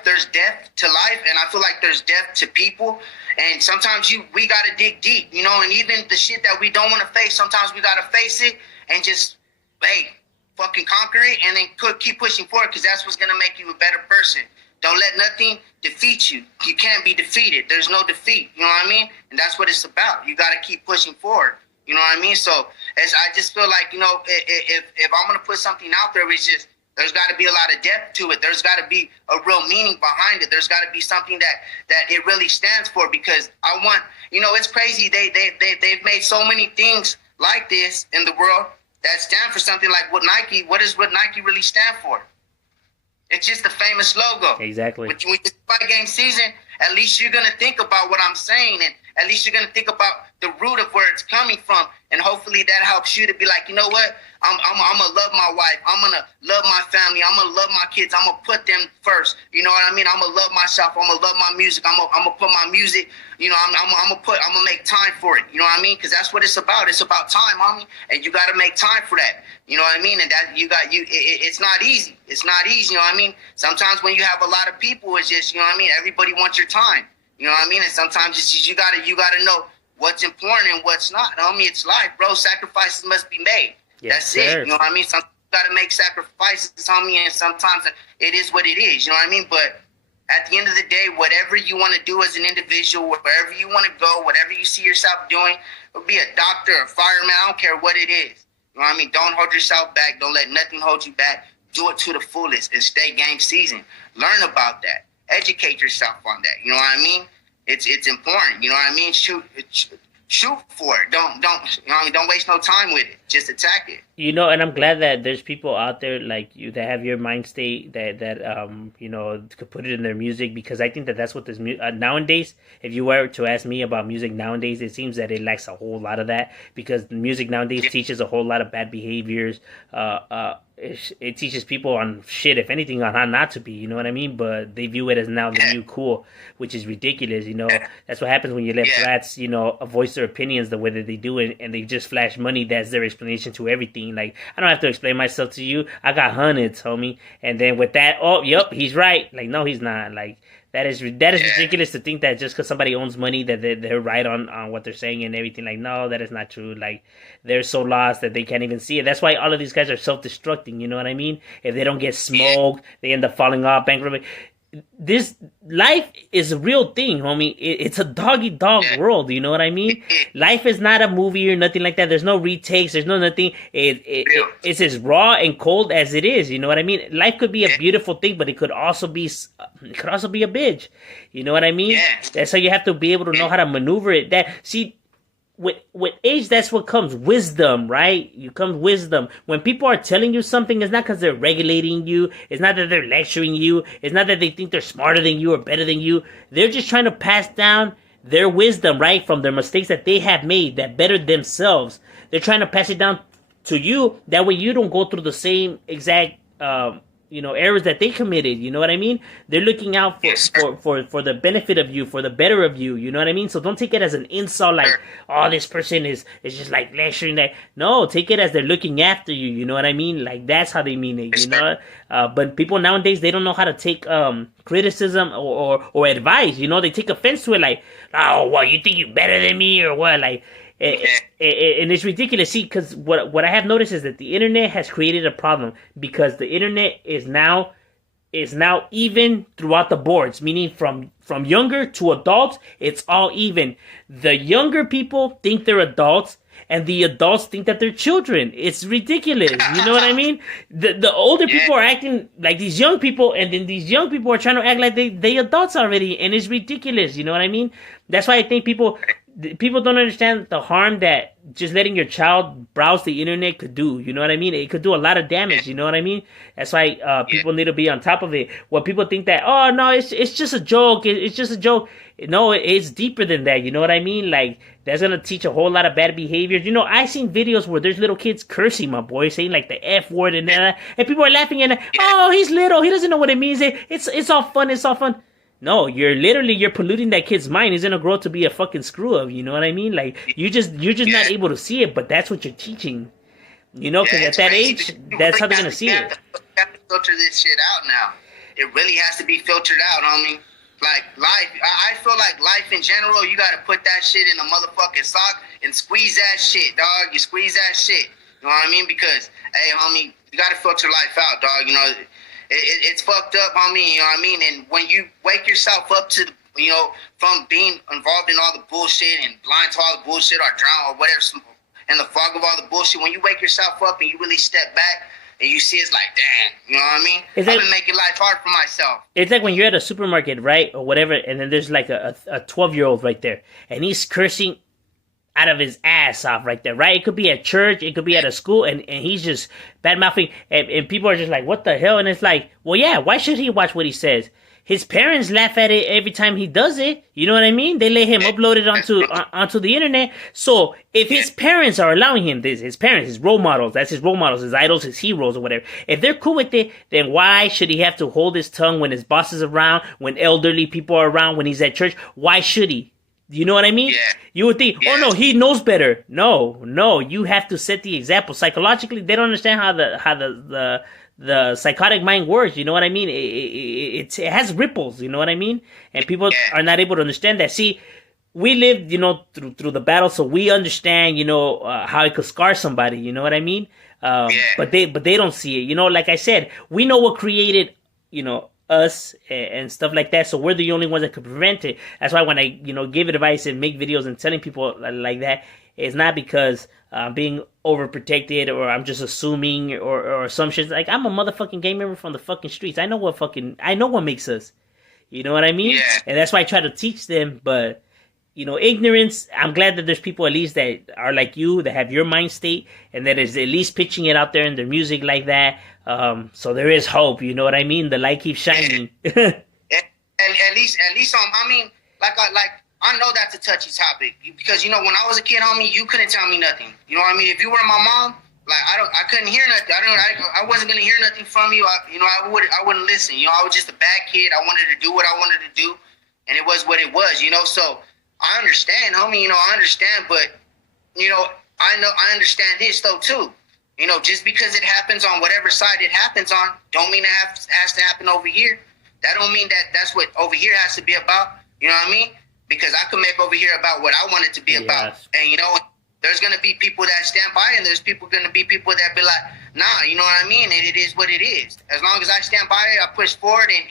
There's depth to life, and I feel like there's depth to people. And sometimes we gotta dig deep, you know. And even the shit that we don't want to face, sometimes we gotta face it and just fucking conquer it, and then keep pushing forward, because that's what's gonna make you a better person. Don't let nothing defeat you. You can't be defeated. There's no defeat. You know what I mean? And that's what it's about. You gotta keep pushing forward. You know what I mean? So I just feel like, you know, if I'm gonna put something out there, it's just, there's got to be a lot of depth to it. There's got to be a real meaning behind it. There's got to be something that it really stands for, because I want, you know, it's crazy. They've made so many things like this in the world that stand for something like what Nike really stand for? It's just a famous logo. Exactly. When you fight game season, at least you're going to think about what I'm saying, and at least you're going to think about the root of where it's coming from. And hopefully that helps you to be like, you know what? I'm going to love my wife. I'm going to love my family. I'm going to love my kids. I'm going to put them first. You know what I mean? I'm going to love myself. I'm going to love my music. I'm going to put my music, you know, I'm going to make time for it. You know what I mean? Because that's what it's about. It's about time, homie. And you got to make time for that. You know what I mean? And that it's not easy. It's not easy. You know what I mean? Sometimes when you have a lot of people, it's just, you know what I mean? Everybody wants your time. You know what I mean? And sometimes it's just, you gotta know what's important and what's not. Homie, it's life, bro. Sacrifices must be made. Yes, that's sir. it. You know what I mean? Sometimes you gotta make sacrifices, homie, and sometimes it is what it is. You know what I mean? But at the end of the day, whatever you want to do as an individual, wherever you want to go, whatever you see yourself doing, be a doctor, a fireman, I don't care what it is. You know what I mean? Don't hold yourself back. Don't let nothing hold you back. Do it to the fullest and stay game season. Learn about that. Educate yourself on that. You know what I mean? It's important. You know what I mean? shoot for it. Don't waste no time with it. Just attack it. You know, and I'm glad that there's people out there like you that have your mind state that you know, could put it in their music, because I think that that's what this nowadays. If you were to ask me about music nowadays, it seems that it lacks a whole lot of that, because the music nowadays teaches a whole lot of bad behaviors. It teaches people on shit, if anything, on how not to be. You know what I mean? But they view it as now the new cool, which is ridiculous. You know, that's what happens when you let brats, you know, voice their opinions the way that they do it, and they just flash money. That's their explanation to everything. Like, I don't have to explain myself to you. I got hundreds, homie. And then with that, oh, yep, he's right. Like, no, he's not. Like, that is ridiculous to think that just because somebody owns money that they're right on what they're saying and everything. Like, no, that is not true. Like, they're so lost that they can't even see it. That's why all of these guys are self-destructing. You know what I mean? If they don't get smoked, they end up falling off, bankrupt. This life is a real thing, homie. It's a dog world. You know what I mean? Life is not a movie or nothing like that. There's no retakes. There's no nothing. It's as raw and cold as it is. You know what I mean? Life could be a beautiful thing, but it could also be a bitch. You know what I mean? That's how you have to be able to know how to maneuver it. With age, that's what comes. Wisdom, right? You come wisdom. When people are telling you something, it's not because they're regulating you. It's not that they're lecturing you. It's not that they think they're smarter than you or better than you. They're just trying to pass down their wisdom, right? From their mistakes that they have made that bettered themselves. They're trying to pass it down to you. That way you don't go through the same exact, errors that they committed. You know what I mean? They're looking out for the benefit of you, for the better of you. You know what I mean? So don't take it as an insult, like, oh, this person is just like lecturing that. No, take it as they're looking after you. You know what I mean? Like, that's how they mean it. You know? But people nowadays, they don't know how to take criticism or advice. You know, they take offense to it, like, oh, well, you think you're better than me or what? Like, and it's ridiculous. See, because what I have noticed is that the internet has created a problem, because the internet is now even throughout the boards, meaning from younger to adults, it's all even. The younger people think they're adults, and the adults think that they're children. It's ridiculous. You know what I mean? The older people are acting like these young people, and then these young people are trying to act like they adults already, and it's ridiculous. You know what I mean? That's why I think people don't understand the harm that just letting your child browse the internet could do. You know what I mean? It could do a lot of damage. You know what I mean? That's why people need to be on top of it. When people think that, oh no, it's just a joke. It's just a joke. No, it's deeper than that. You know what I mean? Like, that's gonna teach a whole lot of bad behaviors. You know, I seen videos where there's little kids cursing, my boy, saying like the F word and that, and people are laughing and, oh, he's little, he doesn't know what it means. It's all fun. It's all fun. No, you're polluting that kid's mind. He's gonna grow up to be a fucking screw up. You know what I mean? Like, you're just not able to see it, but that's what you're teaching. You know, because at that age, that's how they're gonna see it. You have to filter this shit out now. It really has to be filtered out, homie. Like, life, I feel like life in general, you gotta put that shit in a motherfucking sock and squeeze that shit, dog. You squeeze that shit. You know what I mean? Because, hey, homie, you gotta filter life out, dog. You know, it's fucked up, homie. You know what I mean? And when you wake yourself up to, from being involved in all the bullshit and blind to all the bullshit or drown or whatever, in the fog of all the bullshit, when you wake yourself up and you really step back, and you see, it's like, damn, you know what I mean? I've been making life hard for myself. It's like when you're at a supermarket, right, or whatever, and then there's like a 12-year-old right there, and he's cursing out of his ass off right there, right? It could be at church, it could be at a school, and he's just bad-mouthing, and people are just like, what the hell? And it's like, well, yeah, why should he watch what he says? His parents laugh at it every time he does it. You know what I mean? They let him upload it onto the internet. So if his parents are allowing him this, his parents, his role models, that's his role models, his idols, his heroes or whatever. If they're cool with it, then why should he have to hold his tongue when his boss is around, when elderly people are around, when he's at church? Why should he? You know what I mean? Yeah. You would think, oh no, he knows better. No, you have to set the example. Psychologically, they don't understand how the psychotic mind works. You know what I mean? It has ripples. You know what I mean? And people are not able to understand that. See, we lived, through the battle, so we understand, how it could scar somebody. You know what I mean? But they don't see it. You know, like I said, we know what created, us and stuff like that. So we're the only ones that could prevent it. That's why when I, give advice and make videos and telling people like that, it's not because I'm being overprotected or I'm just assuming or some shit. Like, I'm a motherfucking gang member from the fucking streets. I know what makes us. You know what I mean? Yeah. And that's why I try to teach them, but ignorance. I'm glad that there's people at least that are like you, that have your mind state, and that is at least pitching it out there in their music like that. So there is hope. You know what I mean? The light keeps shining. And at least I mean, I know that's a touchy topic because when I was a kid, homie, you couldn't tell me nothing. You know what I mean? If you were my mom, like I couldn't hear nothing. I wasn't gonna hear nothing from you. I wouldn't listen. I was just a bad kid. I wanted to do what I wanted to do, and it was what it was. So I understand, homie. I understand, but I understand this though too. Just because it happens on whatever side it happens on, don't mean it has to happen over here. That don't mean that's what over here has to be about. You know what I mean? Because I could make over here about what I want it to be about. And there's gonna be people that stand by, and there's gonna be people that be like, nah, you know what I mean? It is what it is. As long as I stand by it, I push forward, and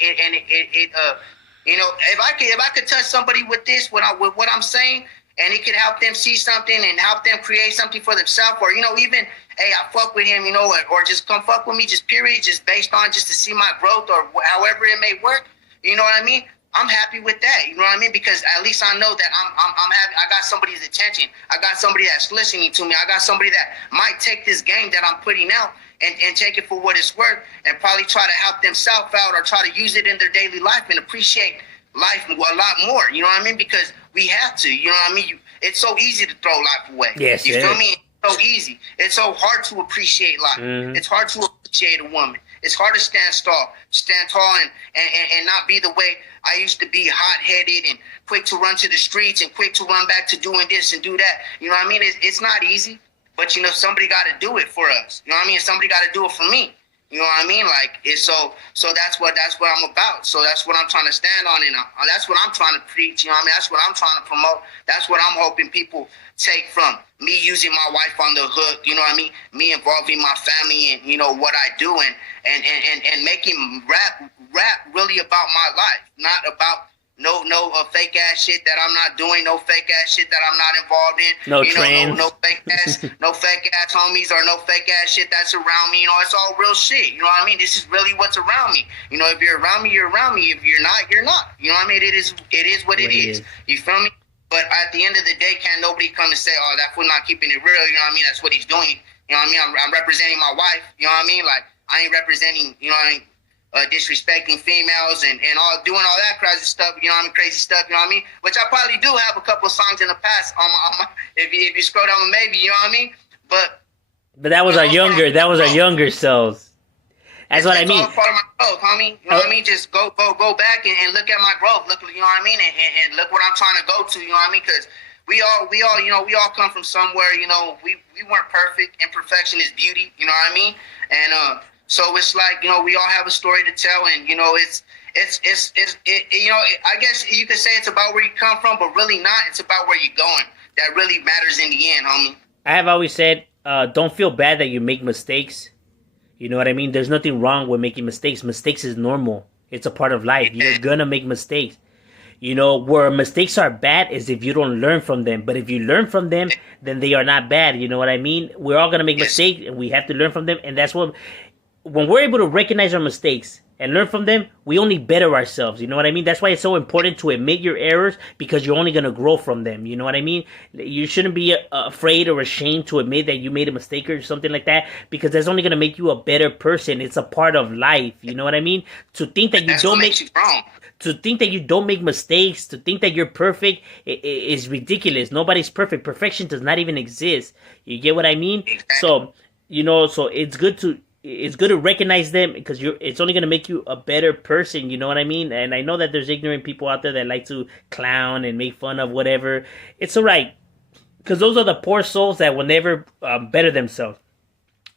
if I could touch somebody with this, with what I'm saying, and it could help them see something and help them create something for themselves, or even, hey, I fuck with him, or just come fuck with me, just period, just based on just to see my growth, or however it may work. You know what I mean? I'm happy with that. You know what I mean? Because at least I know that I'm happy. I got somebody's attention. I got somebody that's listening to me. I got somebody that might take this game that I'm putting out and take it for what it's worth, and probably try to help themselves out, or try to use it in their daily life and appreciate life a lot more. You know what I mean? Because we have to. You know what I mean? It's so easy to throw life away. Yes, you feel me? It's so easy. It's so hard to appreciate life. Mm-hmm. It's hard to appreciate a woman. It's hard to stand tall and not be the way I used to be, hot-headed and quick to run to the streets and quick to run back to doing this and do that. You know what I mean? It's not easy, but somebody got to do it for us. You know what I mean? Somebody got to do it for me. You know what I mean? Like, it's so that's what I'm about. So that's what I'm trying to stand on, and that's what I'm trying to preach. You know what I mean? That's what I'm trying to promote. That's what I'm hoping people take from me using my wife on the hook. You know what I mean? Me involving my family and what I do, and making rap really about my life, not about no fake ass shit that I'm not doing, no fake ass shit that I'm not involved in. No fake ass homies, or no fake ass shit that's around me. It's all real shit. You know what I mean? This is really what's around me. If you're around me, you're around me. If you're not, you're not. You know what I mean? It is what it is. You feel me? But at the end of the day, can't nobody come and say, oh, that fool not keeping it real. You know what I mean? That's what he's doing. You know what I mean? I'm representing my wife. You know what I mean? Like, I ain't representing, disrespecting females and all, doing all that crazy stuff, crazy stuff, you know what I mean? Which I probably do have a couple of songs in the past on my if you scroll down my maybe, you know what I mean? But that was our younger selves. That's what I mean. It's all part of my growth, homie. You know what I mean? Just go back and look at my growth. Look, you know what I mean? And look what I'm trying to go to, you know what I mean? Because we all come from somewhere, we weren't perfect. Imperfection is beauty, you know what I mean? And so it's like, we all have a story to tell, and it's I guess you could say it's about where you come from, but really not. It's about where you're going. That really matters in the end, homie. I have always said, don't feel bad that you make mistakes. You know what I mean? There's nothing wrong with making mistakes. Mistakes is normal. It's a part of life. You're gonna make mistakes. Where mistakes are bad is if you don't learn from them. But if you learn from them, then they are not bad. You know what I mean? We're all gonna make mistakes, and we have to learn from them. And that's what, when we're able to recognize our mistakes and learn from them, we only better ourselves. You know what I mean? That's why it's so important to admit your errors, because you're only going to grow from them. You know what I mean? You shouldn't be afraid or ashamed to admit that you made a mistake or something like that, because that's only going to make you a better person. It's a part of life. You know what I mean? To think that you don't make mistakes, to think that you're perfect is ridiculous. Nobody's perfect. Perfection does not even exist. You get what I mean? So, so it's good to recognize them, because it's only going to make you a better person. You know what I mean? And I know that there's ignorant people out there that like to clown and make fun of whatever. It's all right, because those are the poor souls that will never better themselves.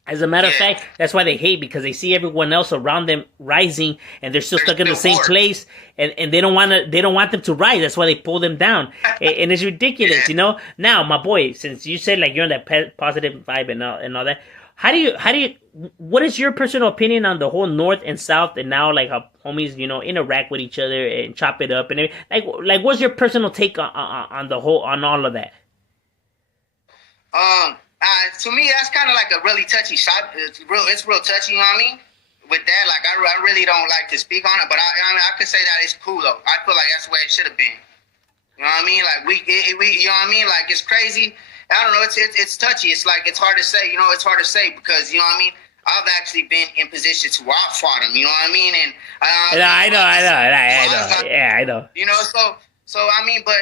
As a matter of fact, that's why they hate, because they see everyone else around them rising, and they're still stuck in the same place, and they don't want them to rise. That's why they pull them down, and it's ridiculous, Now, my boy, since you said like you're on that positive vibe and all that, how do you what is your personal opinion on the whole North and South, and now like how homies interact with each other and chop it up, and like what's your personal take on the whole, on all of that? To me, that's kind of like a really touchy shot. It's real touchy, you know what I mean? With that, like I really don't like to speak on it, but I could say that it's cool though. I feel like that's the way it should have been. You know what I mean? Like we you know what I mean? Like it's crazy. I don't know. It's touchy. It's like it's hard to say. You know, it's hard to say because you know what I mean. I've actually been in positions where I fought him. You know what I mean? And I know. Yeah, I know. You know, so I mean, but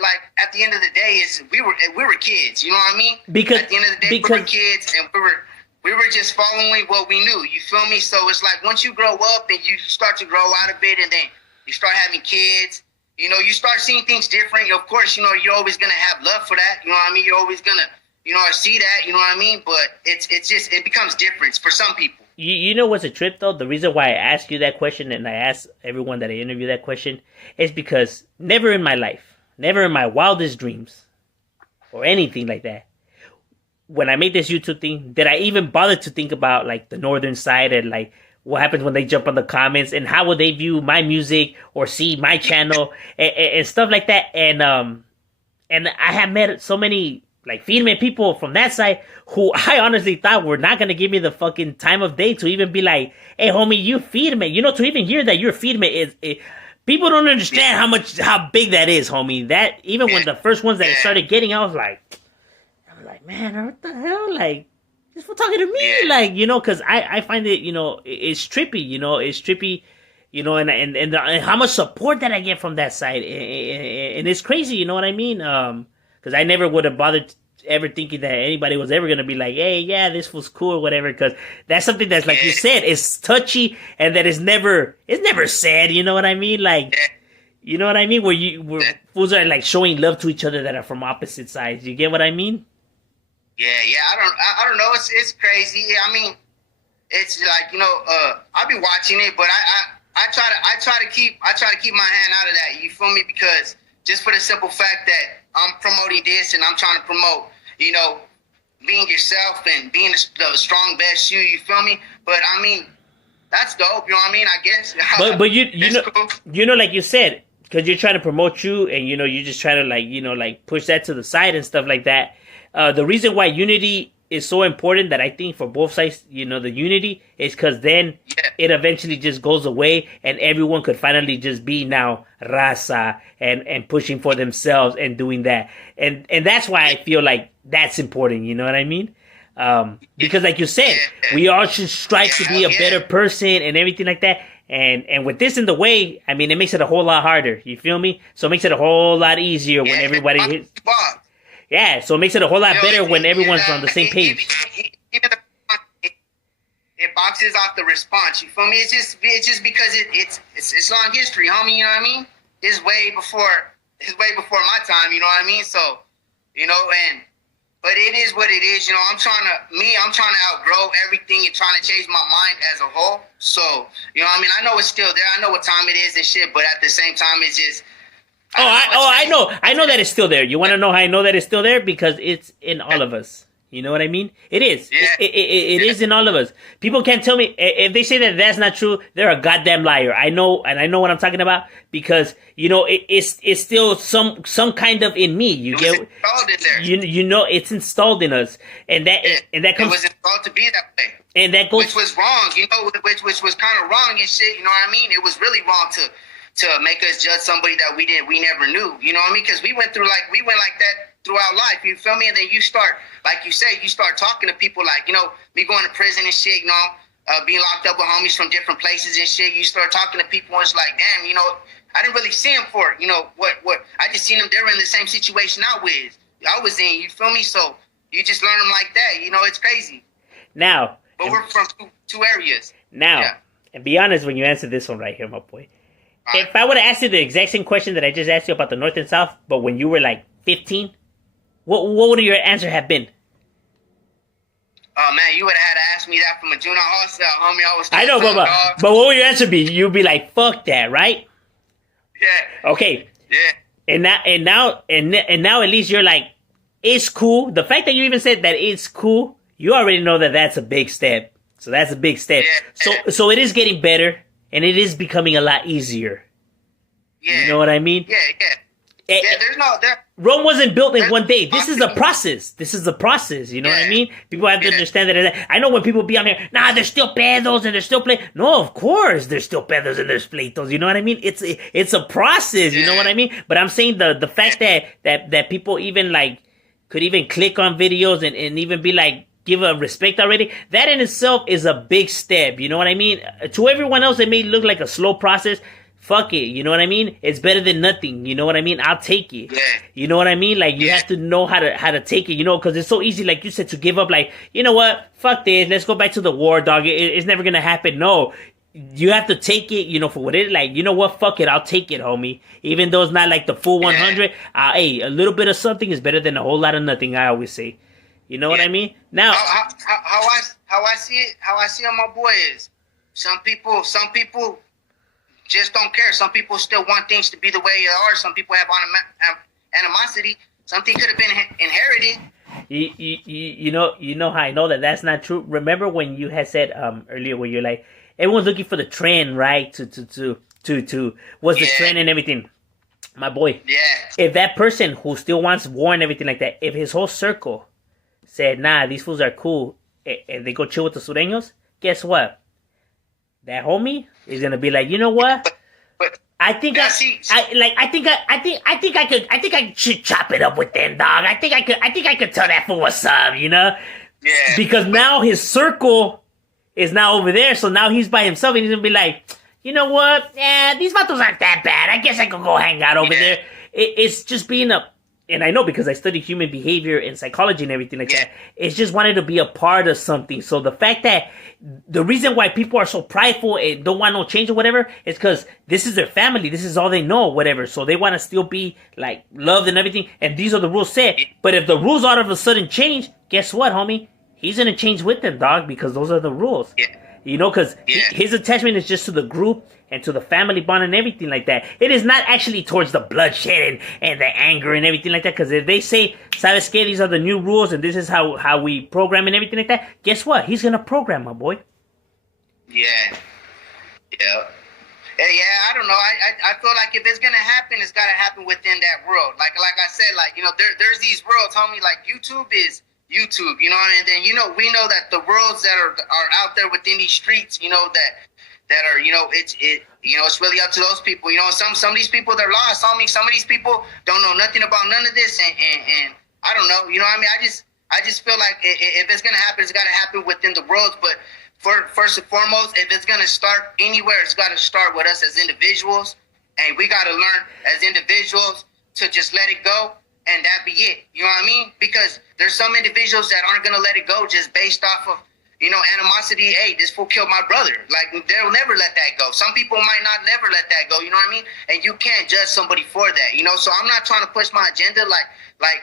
like at the end of the day, is we were kids. You know what I mean? Because at the end of the day, we were kids, and we were just following what we knew. You feel me? So it's like once you grow up and you start to grow out of it, and then you start having kids. You know, you start seeing things different. Of course, you know, you're always gonna have love for that. You know what I mean? You're always gonna, you know, see that. You know what I mean? But it's just it becomes different for some people. You know what's a trip though? The reason why I ask you that question and I ask everyone that I interview that question is because never in my life, never in my wildest dreams, or anything like that, when I made this YouTube thing, did I even bother to think about like the northern side and like what happens when they jump on the comments and how would they view my music or see my channel and stuff like that. And I have met so many like female people from that side who I honestly thought were not gonna give me the fucking time of day to even be like, hey homie, you feed me. You know, to even hear that you're feed me is people don't understand how big that is, homie. That even when the first ones that I started getting, I was like, man, what the hell? Like, this for talking to me, like, you know, because I find it, you know, it's trippy, you know, and how much support that I get from that side, and it's crazy, you know what I mean? Because I never would have bothered ever thinking that anybody was ever gonna be like, hey, yeah, this was cool or whatever, because that's something that's like you said, it's touchy and that it's never said, you know what I mean? Like, you know what I mean? Where fools are like showing love to each other that are from opposite sides. You get what I mean? Yeah, I don't know. It's crazy. I mean, it's like, you know, I'll be watching it, but I try to keep my hand out of that. You feel me? Because just for the simple fact that I'm promoting this and I'm trying to promote, you know, being yourself and being the strong best you. You feel me? But I mean, that's dope. You know what I mean? I guess. But you know, like you said, because you're trying to promote you, and you know, you're just trying to like, you know, like push that to the side and stuff like that. The reason why unity is so important, that I think for both sides, you know, the unity is because then it eventually just goes away and everyone could finally just be now raza and pushing for themselves and doing that. And that's why I feel like that's important. You know what I mean? Because like you said, we all should strive to be a better person and everything like that. And with this in the way, I mean, it makes it a whole lot harder. You feel me? So it makes it a whole lot easier when everybody hits. Yeah, so it makes it a whole lot better when everyone's on the same page. Even it boxes off the response. You feel me? It's just because it's long history, homie. You know what I mean? It's way before my time. You know what I mean? So, you know, but it is what it is. You know, I'm trying to outgrow everything and trying to change my mind as a whole. So, you know what I mean? I know it's still there. I know what time it is and shit. But at the same time, it's just. I know that it's still there. You want to know how I know that it's still there? Because it's in all of us. You know what I mean? It is. Yeah. It is in all of us. People can't tell me if they say that that's not true. They're a goddamn liar. I know, and I know what I'm talking about because you know it's still some kind of in me. You get installed in there. You know it's installed in us, and that comes. It was installed to be that way. And that goes, which was wrong. You know, which was kind of wrong and shit. You know what I mean? It was really wrong to make us judge somebody that we never knew. You know what I mean? Because we went like that throughout life. You feel me? And then you start, like you say, you start talking to people like, you know, me going to prison and shit, you know, being locked up with homies from different places and shit. You start talking to people and it's like, damn, you know, I didn't really see them for, you know, what I just seen them, they were in the same situation I was in, you feel me? So you just learn them like that, you know, it's crazy. Now. But we're from two areas. Now, and be honest when you answer this one right here, my boy. If I would have asked you the exact same question that I just asked you about the North and South, but when you were like 15, what would your answer have been? Oh man, you would have had to ask me that from a junior hostel, homie. I know, but what would your answer be? You'd be like, "Fuck that," right? Yeah. Okay. Yeah. And now, at least you're like, it's cool. The fact that you even said that it's cool, you already know that that's a big step. So that's a big step. Yeah. So it is getting better. And it is becoming a lot easier. Yeah. You know what I mean? Yeah. There's Rome wasn't built in one day. This is a process. You know what I mean? People have to understand that. I know when people be on here, nah, there's still pedos and there's still play. No, of course there's still pedos and there's pleitos. You know what I mean? It's a process. You know what I mean? But I'm saying the fact that people even like could even click on videos and even be like, give a respect already, that in itself is a big step. You know what I mean? To everyone else, it may look like a slow process. Fuck it, you know what I mean? It's better than nothing, you know what I mean? I'll take it. Yeah. You know what I mean? Like, you have to know how to take it, you know, because it's so easy, like you said, to give up, like, you know what? Fuck this, let's go back to the war, dog. It's never gonna happen. No. You have to take it, you know, for what it is. Like, you know what? Fuck it, I'll take it, homie. Even though it's not like the full 100, hey, a little bit of something is better than a whole lot of nothing, I always say. You know what I mean? Now, how I see it on my boy is, some people just don't care. Some people still want things to be the way they are. Some people have animosity. Something could have been inherited. You know how I know that that's not true. Remember when you had said earlier, where you're like, everyone's looking for the trend, right? To what's the trend and everything. My boy, if that person who still wants war and everything like that, if his whole circle said, nah, these fools are cool, and they go chill with the sureños, guess what? That homie is gonna be like, you know what? I think I should chop it up with them, dog. I think I could tell that fool what's up, you know? Yeah. Because now his circle is now over there, so now he's by himself, and he's gonna be like, you know what? Yeah, these vatos aren't that bad. I guess I could go hang out over there. It's just being and I know because I study human behavior and psychology and everything like that. It's just wanted to be a part of something. So the fact that the reason why people are so prideful and don't want no change or whatever is because this is their family. This is all they know, whatever. So they want to still be like loved and everything. And these are the rules set. But if the rules all of a sudden change, guess what, homie? He's going to change with them, dog, because those are the rules. Yeah. You know, because his attachment is just to the group and to the family bond and everything like that. It is not actually towards the bloodshed and the anger and everything like that. Because if they say, ¿sabes qué? These are the new rules and this is how we program and everything like that. Guess what? He's going to program, my boy. Yeah. Yeah. Yeah, I don't know. I feel like if it's going to happen, it's got to happen within that world. Like I said, like, you know, there's these worlds, homie. Like, YouTube is YouTube, you know, and then, you know, we know that the worlds that are out there within these streets, you know, that are, you know, it's really up to those people. You know, some of these people, they're lost, homie. Some of these people don't know nothing about none of this, and I don't know, you know what I mean? I just feel like if it's gonna happen, it's gotta happen within the worlds. But first and foremost, if it's gonna start anywhere, it's gotta start with us as individuals, and we gotta learn as individuals to just let it go. And that be it. You know what I mean? Because there's some individuals that aren't going to let it go just based off of, you know, animosity. Hey, this fool killed my brother. Like, they'll never let that go. Some people might not never let that go. You know what I mean? And you can't judge somebody for that, you know? So I'm not trying to push my agenda like,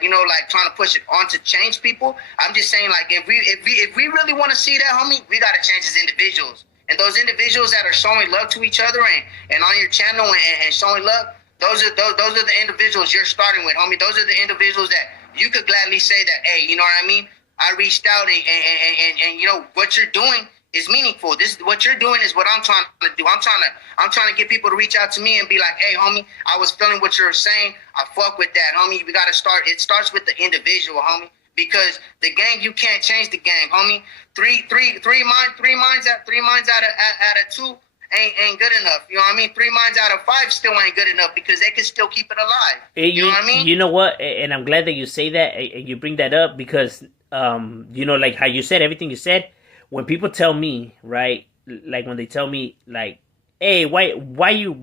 you know, like trying to push it on to change people. I'm just saying, like, if we really want to see that, homie, we got to change as individuals. And those individuals that are showing love to each other and on your channel and showing love, those are the individuals you're starting with, homie. Those are the individuals that you could gladly say that, hey, you know what I mean? I reached out and you know, what you're doing is meaningful. What you're doing is what I'm trying to do. I'm trying to get people to reach out to me and be like, hey, homie, I was feeling what you're saying. I fuck with that, homie. We gotta start. It starts with the individual, homie. Because the gang, you can't change the gang, homie. Three minds out of two. Ain't good enough. You know what I mean? 3 minds out of 5 still ain't good enough because they can still keep it alive. You know what I mean? You know what? And I'm glad that you say that and you bring that up because, you know, like how you said, everything you said, when people tell me, right, like when they tell me, like, hey, why you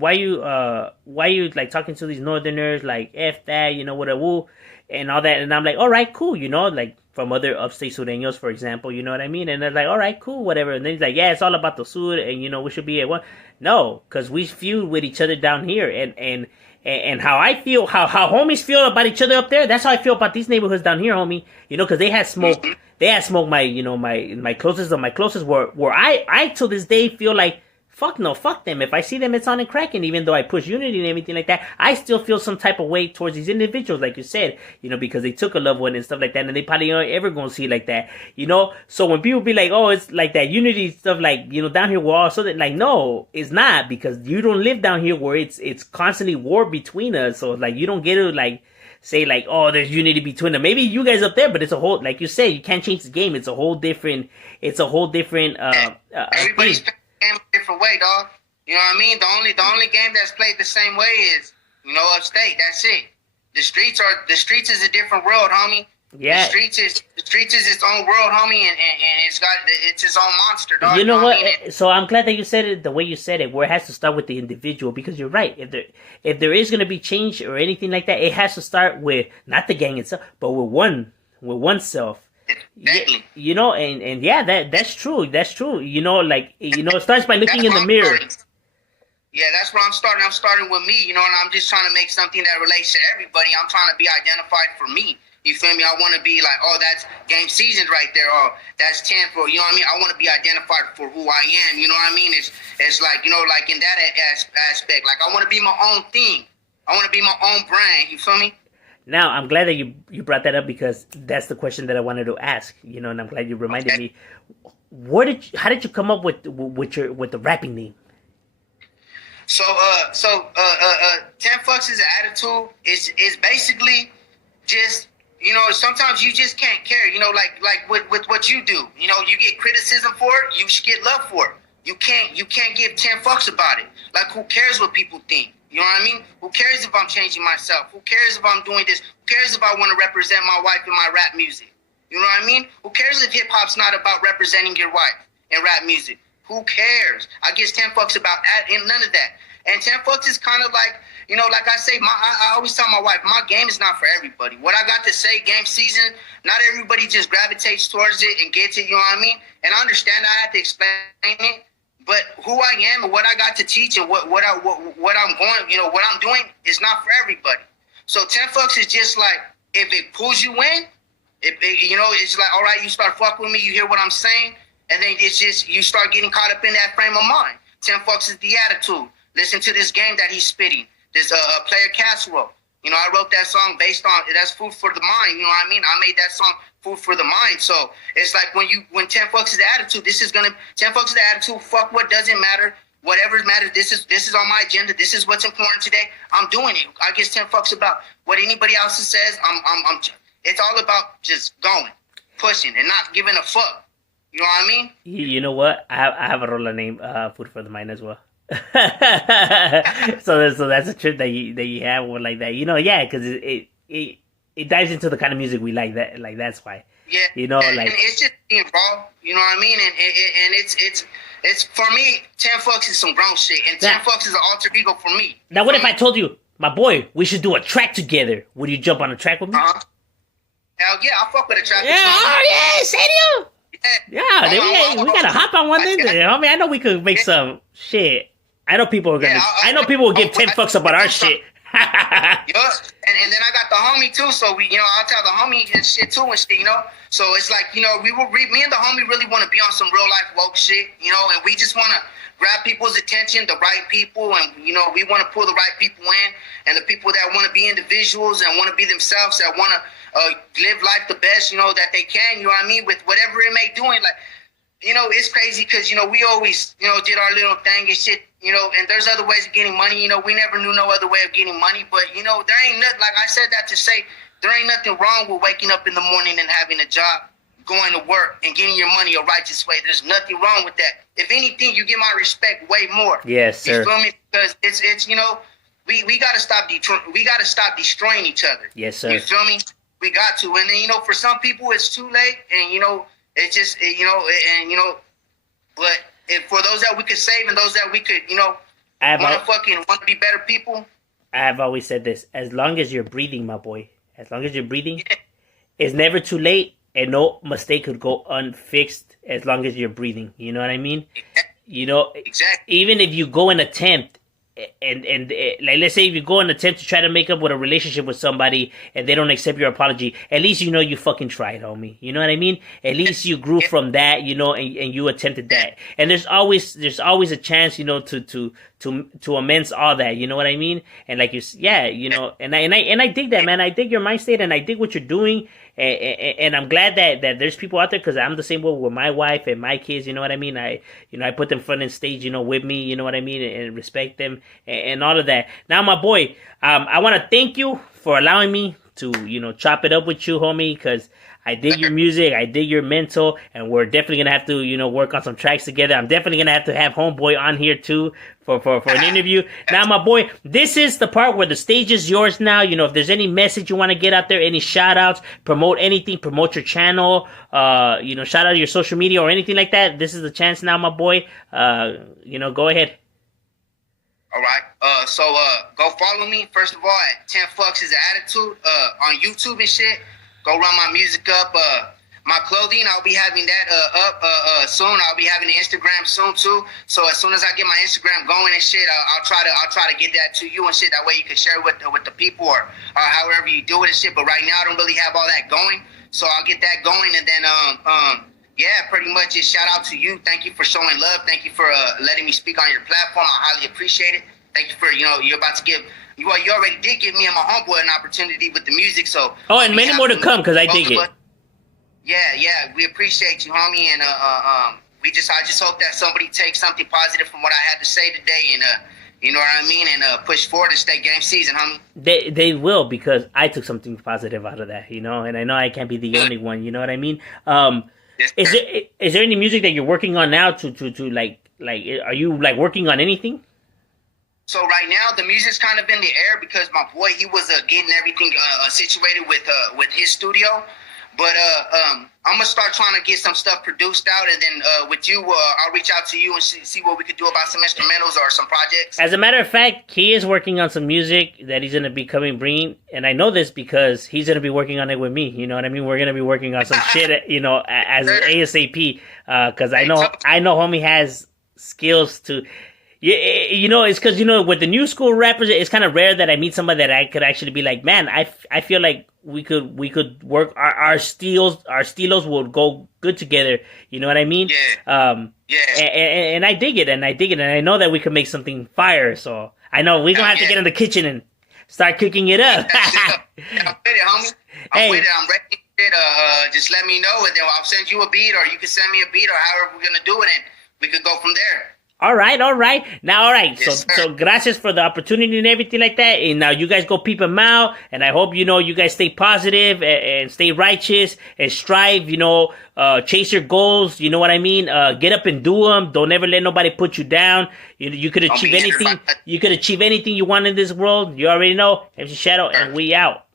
like talking to these northerners, like, F that, you know, what a woo, and all that, and I'm like, all right, cool, you know, like, from other upstate sureños, for example, you know what I mean? And they're like, all right, cool, whatever. And then he's like, yeah, it's all about the sur, and, you know, we should be at one. No, because we feud with each other down here. And how I feel, how homies feel about each other up there, that's how I feel about these neighborhoods down here, homie. You know, because they had smoke. They had smoke my, you know, my closest of my closest where I till this day feel like, fuck no, fuck them. If I see them, it's on and cracking. Even though I push unity and everything like that, I still feel some type of way towards these individuals, like you said, because they took a loved one and stuff like that, and they probably aren't ever gonna see it like that, So when people be like, oh, it's like that unity stuff, like down here we're all so that, like, no, it's not, because you don't live down here where it's constantly war between us. So like you don't get to like say like, oh, there's unity between them. Maybe you guys up there, but it's a whole, like you said, you can't change the game. It's a whole different. Everybody's playing the game a different way, dog. You know what I mean? The only game that's played the same way is upstate. That's it. The streets is a different world, homie. Yeah. The streets is its own world, homie, and it's its own monster, dog. You know what? I mean? So I'm glad that you said it the way you said it, where it has to start with the individual, because you're right. If there is going to be change or anything like that, it has to start with not the gang itself, but with oneself. Exactly. And yeah, that's true. That's true. It starts by looking in the mirror. Yeah, that's where I'm starting. I'm starting with me, and I'm just trying to make something that relates to everybody. I'm trying to be identified for me. You feel me? I want to be like, oh, that's Game Seasons right there. Oh, that's 10 for, you know what I mean? I want to be identified for who I am. You know what I mean? It's like, like in that aspect, like I want to be my own thing. I want to be my own brand. You feel me? Now, I'm glad that you brought that up, because that's the question that I wanted to ask, and I'm glad you reminded me. How did you come up with the rapping name? So 10fucks is an attitude. Is basically just, sometimes you just can't care, like with what you do. You get criticism for it, you should get love for it. You can't give 10 fucks about it. Like, who cares what people think? You know what I mean? Who cares if I'm changing myself? Who cares if I'm doing this? Who cares if I want to represent my wife in my rap music? You know what I mean? Who cares if hip hop's not about representing your wife in rap music? Who cares? I guess 10 fucks about that and none of that. And 10 fucks is kind of like, like I say, I always tell my wife, my game is not for everybody. What I got to say, Game Season, not everybody just gravitates towards it and gets it, you know what I mean? And I understand I have to explain it, but who I am and what I got to teach and what I'm going, what I'm doing is not for everybody. So 10 fucks is just like, if it pulls you in, it's like, all right, you start fucking with me, you hear what I'm saying, and then it's just, you start getting caught up in that frame of mind. 10 fucks is the attitude. Listen to this game that he's spitting. This player casserole. I wrote that song based on, that's food for the mind. You know what I mean? I made that song food for the mind. So it's like when 10 fucks is the attitude, 10 fucks is the attitude. Fuck what doesn't matter. Whatever matters. This is on my agenda. This is what's important today. I'm doing it. I guess 10 fucks about what anybody else says. It's all about just going, pushing, and not giving a fuck. You know what I mean? You know what? I have a roller named Food for the Mind as well. so that's a trip that you have one like that, because it dives into the kind of music we like. That's why. Yeah, and it's just being raw. You know what I mean? And it's for me. 10 fucks is some grown shit, and 10 fucks is an alter ego for me. Now, what if I told you, my boy, we should do a track together? Would you jump on a track with me? Hell yeah, I'll fuck with a track. Yeah, oh yeah, serio? Yeah, we gotta hop on one then. I mean, I know we could make some shit. I know people are gonna. I know people will give 10 fucks about our shit. And then I got the homie too, so I'll tell the homie and shit too and shit, So it's like, me and the homie really want to be on some real life woke shit, and we just want to grab people's attention, the right people, and we want to pull the right people in, and the people that want to be individuals and want to be themselves, that want to live life the best, that they can, you know what I mean, with whatever it may doing, like. It's crazy because, we always, did our little thing and shit, and there's other ways of getting money. We never knew no other way of getting money. But, there ain't nothing, like I said that to say, there ain't nothing wrong with waking up in the morning and having a job, going to work and getting your money a righteous way. There's nothing wrong with that. If anything, you get my respect way more. Yes, sir. You feel me? Because it's we got to stop destroying each other. Yes, sir. You feel me? We got to. And then, for some people, it's too late. And, it's just, but if for those that we could save and those that we could, want to be better people. I have always said this: as long as you're breathing, my boy, as long as you're breathing, it's never too late, and no mistake could go unfixed as long as you're breathing. You know what I mean? Exactly. Even if you go and attempt like, let's say if you go and attempt to try to make up with a relationship with somebody and they don't accept your apology, at least you know you fucking tried, homie. You know what I mean? At least you grew from that, you know, and you attempted that. And there's always a chance, you know, to amends all that. You know what I mean? And like you know, and I dig that, man. I dig your mind state, and I dig what you're doing. And I'm glad that there's people out there, because I'm the same way with my wife and my kids. You know what I mean? I put them front and stage, you know, with me. You know what I mean? And respect them and all of that. Now, my boy, I want to thank you for allowing me to, you know, chop it up with you, homie, because I dig your music, I dig your mental, and we're definitely gonna have to, you know, work on some tracks together. I'm definitely gonna have to have Homeboy on here too for an interview. Now, my boy, this is the part where the stage is yours now. You know, if there's any message you want to get out there, any shout outs, promote anything, promote your channel, you know, shout out your social media or anything like that, this is the chance now, my boy. You know, go ahead. All right. So go follow me, first of all, at 10fucks is the attitude on YouTube and shit. Go run my music up. My clothing, I'll be having that up soon. I'll be having the Instagram soon too. So as soon as I get my Instagram going and shit, I'll try to get that to you and shit. That way you can share it with the people or however you do it and shit. But right now I don't really have all that going. So I'll get that going, and then yeah, pretty much just shout out to you. Thank you for showing love. Thank you for letting me speak on your platform. I highly appreciate it. Thank you for, you know, you're about to give. You already did give me and my homeboy an opportunity with the music, so. Oh, and many more to come, because I dig it. Yeah, we appreciate you, homie, and I just hope that somebody takes something positive from what I had to say today, and you know what I mean, and push forward to stay game season, homie. They will, because I took something positive out of that, you know, and I know I can't be the only one. You know what I mean? Is there any music that you're working on now to like are you like working on anything? So right now the music's kind of in the air because my boy, he was getting everything situated with his studio. But I'm gonna start trying to get some stuff produced out, and then with you, I'll reach out to you and see what we could do about some instrumentals or some projects. As a matter of fact, he is working on some music that he's gonna be bringing, and I know this because he's gonna be working on it with me. You know what I mean? We're gonna be working on some shit, you know, as ASAP. Because I know homie has skills to. Yeah, you know, it's because, you know, with the new school rappers, it's kind of rare that I meet somebody that I could actually be like, man, I feel like we could work our stylos will go good together. You know what I mean? Yeah. And I dig it, and I know that we could make something fire. So I know we're gonna have to get in the kitchen and start cooking it up. I'm with it, homie. I'm with it. I'm ready. Just let me know, and then I'll send you a beat, or you can send me a beat, or however we're gonna do it, and we could go from there. All right. Now, all right. Yes, so gracias for the opportunity and everything like that. And now you guys go peep him out. And I hope, you know, you guys stay positive and stay righteous and strive, you know, chase your goals. You know what I mean? Get up and do them. Don't ever let nobody put you down. You could achieve anything. You could achieve anything you want in this world. You already know. MC Shadow, and we out.